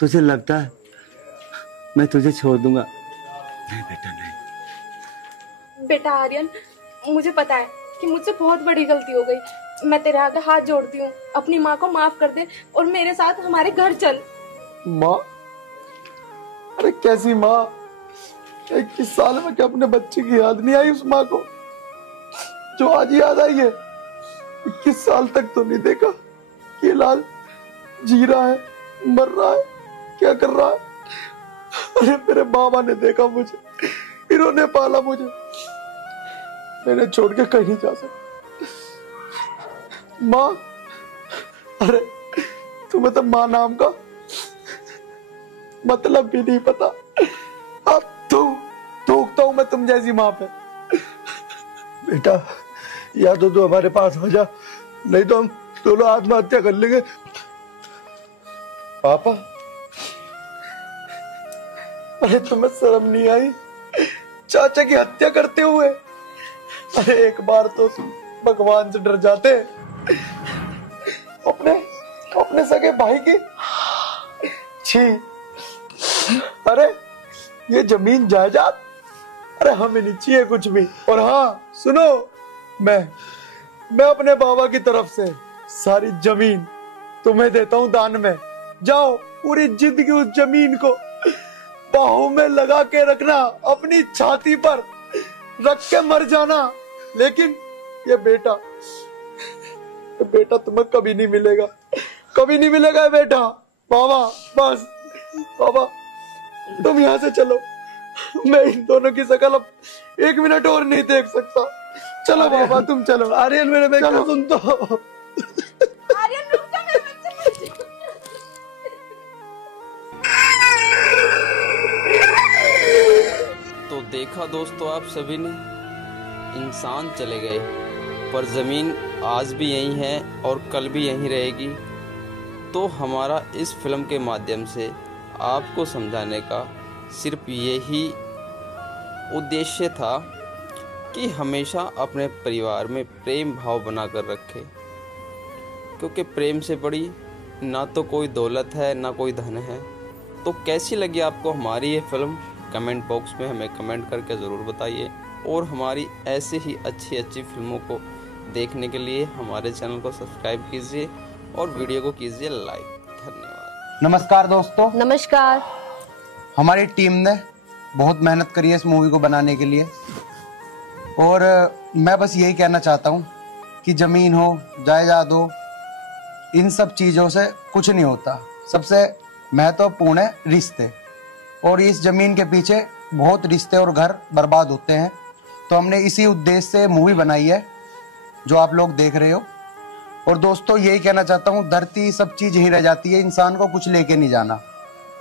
तुझे लगता है मैं तुझे छोड़ दूंगा? नहीं बेटा नहीं। बेटा आर्यन, मुझे पता है कि मुझसे बहुत बड़ी गलती हो गई। मैं तेरे आगे हाथ जोड़ती हूँ, अपनी माँ को माफ कर दे और मेरे साथ हमारे घर चल। माँ? अरे कैसी माँ? 21 साल में क्या अपने बच्चे की याद नहीं आई उस माँ को जो आज याद आई है? 21 साल तक तो नहीं देखा कि लाल जी रहा है, मर रहा है, क्या कर रहा है। अरे मेरे बाबा ने देखा मुझे, इन्होंने पाला मुझे, मैंने छोड़ के कहीं नहीं जा सकता। माँ, अरे तुम्हें तो माँ नाम का मतलब भी नहीं पता। अब थूकता हूं मैं तुम जैसी माँ पे। बेटा या तो तू हमारे पास आ जा, नहीं तो हम दोनों आत्महत्या कर लेंगे। पापा, अरे तुम्हें शर्म नहीं आई चाचा की हत्या करते हुए? अरे एक बार तो भगवान से डर जाते अपने सगे भाई की। छी, अरे ये जमीन जायदाद, अरे हमें नहीं चाहिए कुछ भी। और हाँ सुनो, मैं अपने बाबा की तरफ से सारी जमीन तुम्हें देता हूँ दान में। जाओ पूरी जिंदगी उस जमीन को बाहों में लगा के रखना, अपनी छाती पर रख के मर जाना। लेकिन ये बेटा तुम्हें कभी नहीं मिलेगा, कभी नहीं मिलेगा बेटा। बाबा बस, बाबा तुम यहाँ से चलो, मैं इन दोनों की शक्ल अब 1 मिनट और नहीं देख सकता। चलो बाबा तुम चलो। आर्यन मेरे बेटे सुन तो। आर्यन रुक जा, मेरे बच्चे। तो देखा दोस्तों आप सभी ने, इंसान चले गए पर ज़मीन आज भी यहीं है और कल भी यहीं रहेगी। तो हमारा इस फिल्म के माध्यम से आपको समझाने का सिर्फ यही उद्देश्य था कि हमेशा अपने परिवार में प्रेम भाव बनाकर रखें, क्योंकि प्रेम से बड़ी ना तो कोई दौलत है ना कोई धन है। तो कैसी लगी आपको हमारी ये फिल्म? कमेंट बॉक्स में हमें कमेंट करके ज़रूर बताइए और हमारी ऐसे ही अच्छी अच्छी फिल्मों को देखने के लिए हमारे चैनल को सब्सक्राइब कीजिए और वीडियो को कीजिए लाइक। धन्यवाद। नमस्कार दोस्तों। नमस्कार। हमारी टीम ने बहुत मेहनत करी है इस मूवी को बनाने के लिए, और मैं बस यही कहना चाहता हूँ कि ज़मीन हो जायदाद हो, इन सब चीज़ों से कुछ नहीं होता। सबसे महत्वपूर्ण है रिश्ते, और इस ज़मीन के पीछे बहुत रिश्ते और घर बर्बाद होते हैं। तो हमने इसी उद्देश्य से मूवी बनाई है जो आप लोग देख रहे हो। और दोस्तों यही कहना चाहता हूँ, धरती सब चीज़ यहीं रह जाती है, इंसान को कुछ लेके नहीं जाना।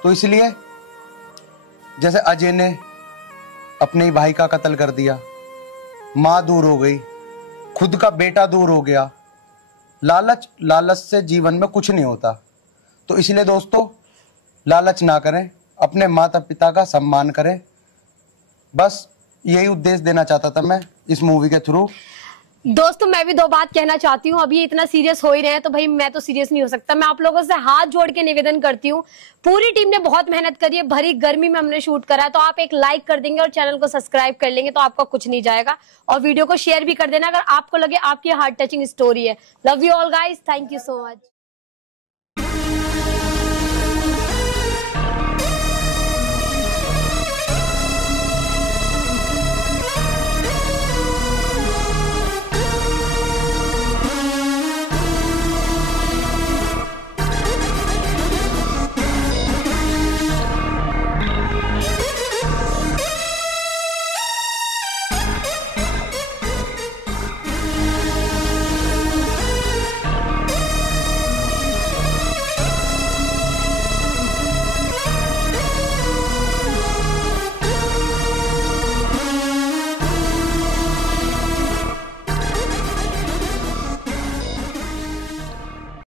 तो इसलिए जैसे अजय ने अपने ही भाई का कत्ल कर दिया, माँ दूर हो गई, खुद का बेटा दूर हो गया, लालच से जीवन में कुछ नहीं होता। तो इसलिए दोस्तों लालच ना करें, अपने माता पिता का सम्मान करें। बस यही उद्देश्य देना चाहता था मैं इस मूवी के थ्रू। दोस्तों मैं भी 2 बात कहना चाहती हूँ। अभी इतना सीरियस हो ही रहे हैं तो भाई मैं तो सीरियस नहीं हो सकता। मैं आप लोगों से हाथ जोड़ के निवेदन करती हूँ, पूरी टीम ने बहुत मेहनत करी है, भरी गर्मी में हमने शूट करा है। तो आप एक लाइक कर देंगे और चैनल को सब्सक्राइब कर लेंगे तो आपका कुछ नहीं जाएगा। और वीडियो को शेयर भी कर देना अगर आपको लगे आपकी हार्ट टचिंग स्टोरी है। Love you all guys, thank you so much.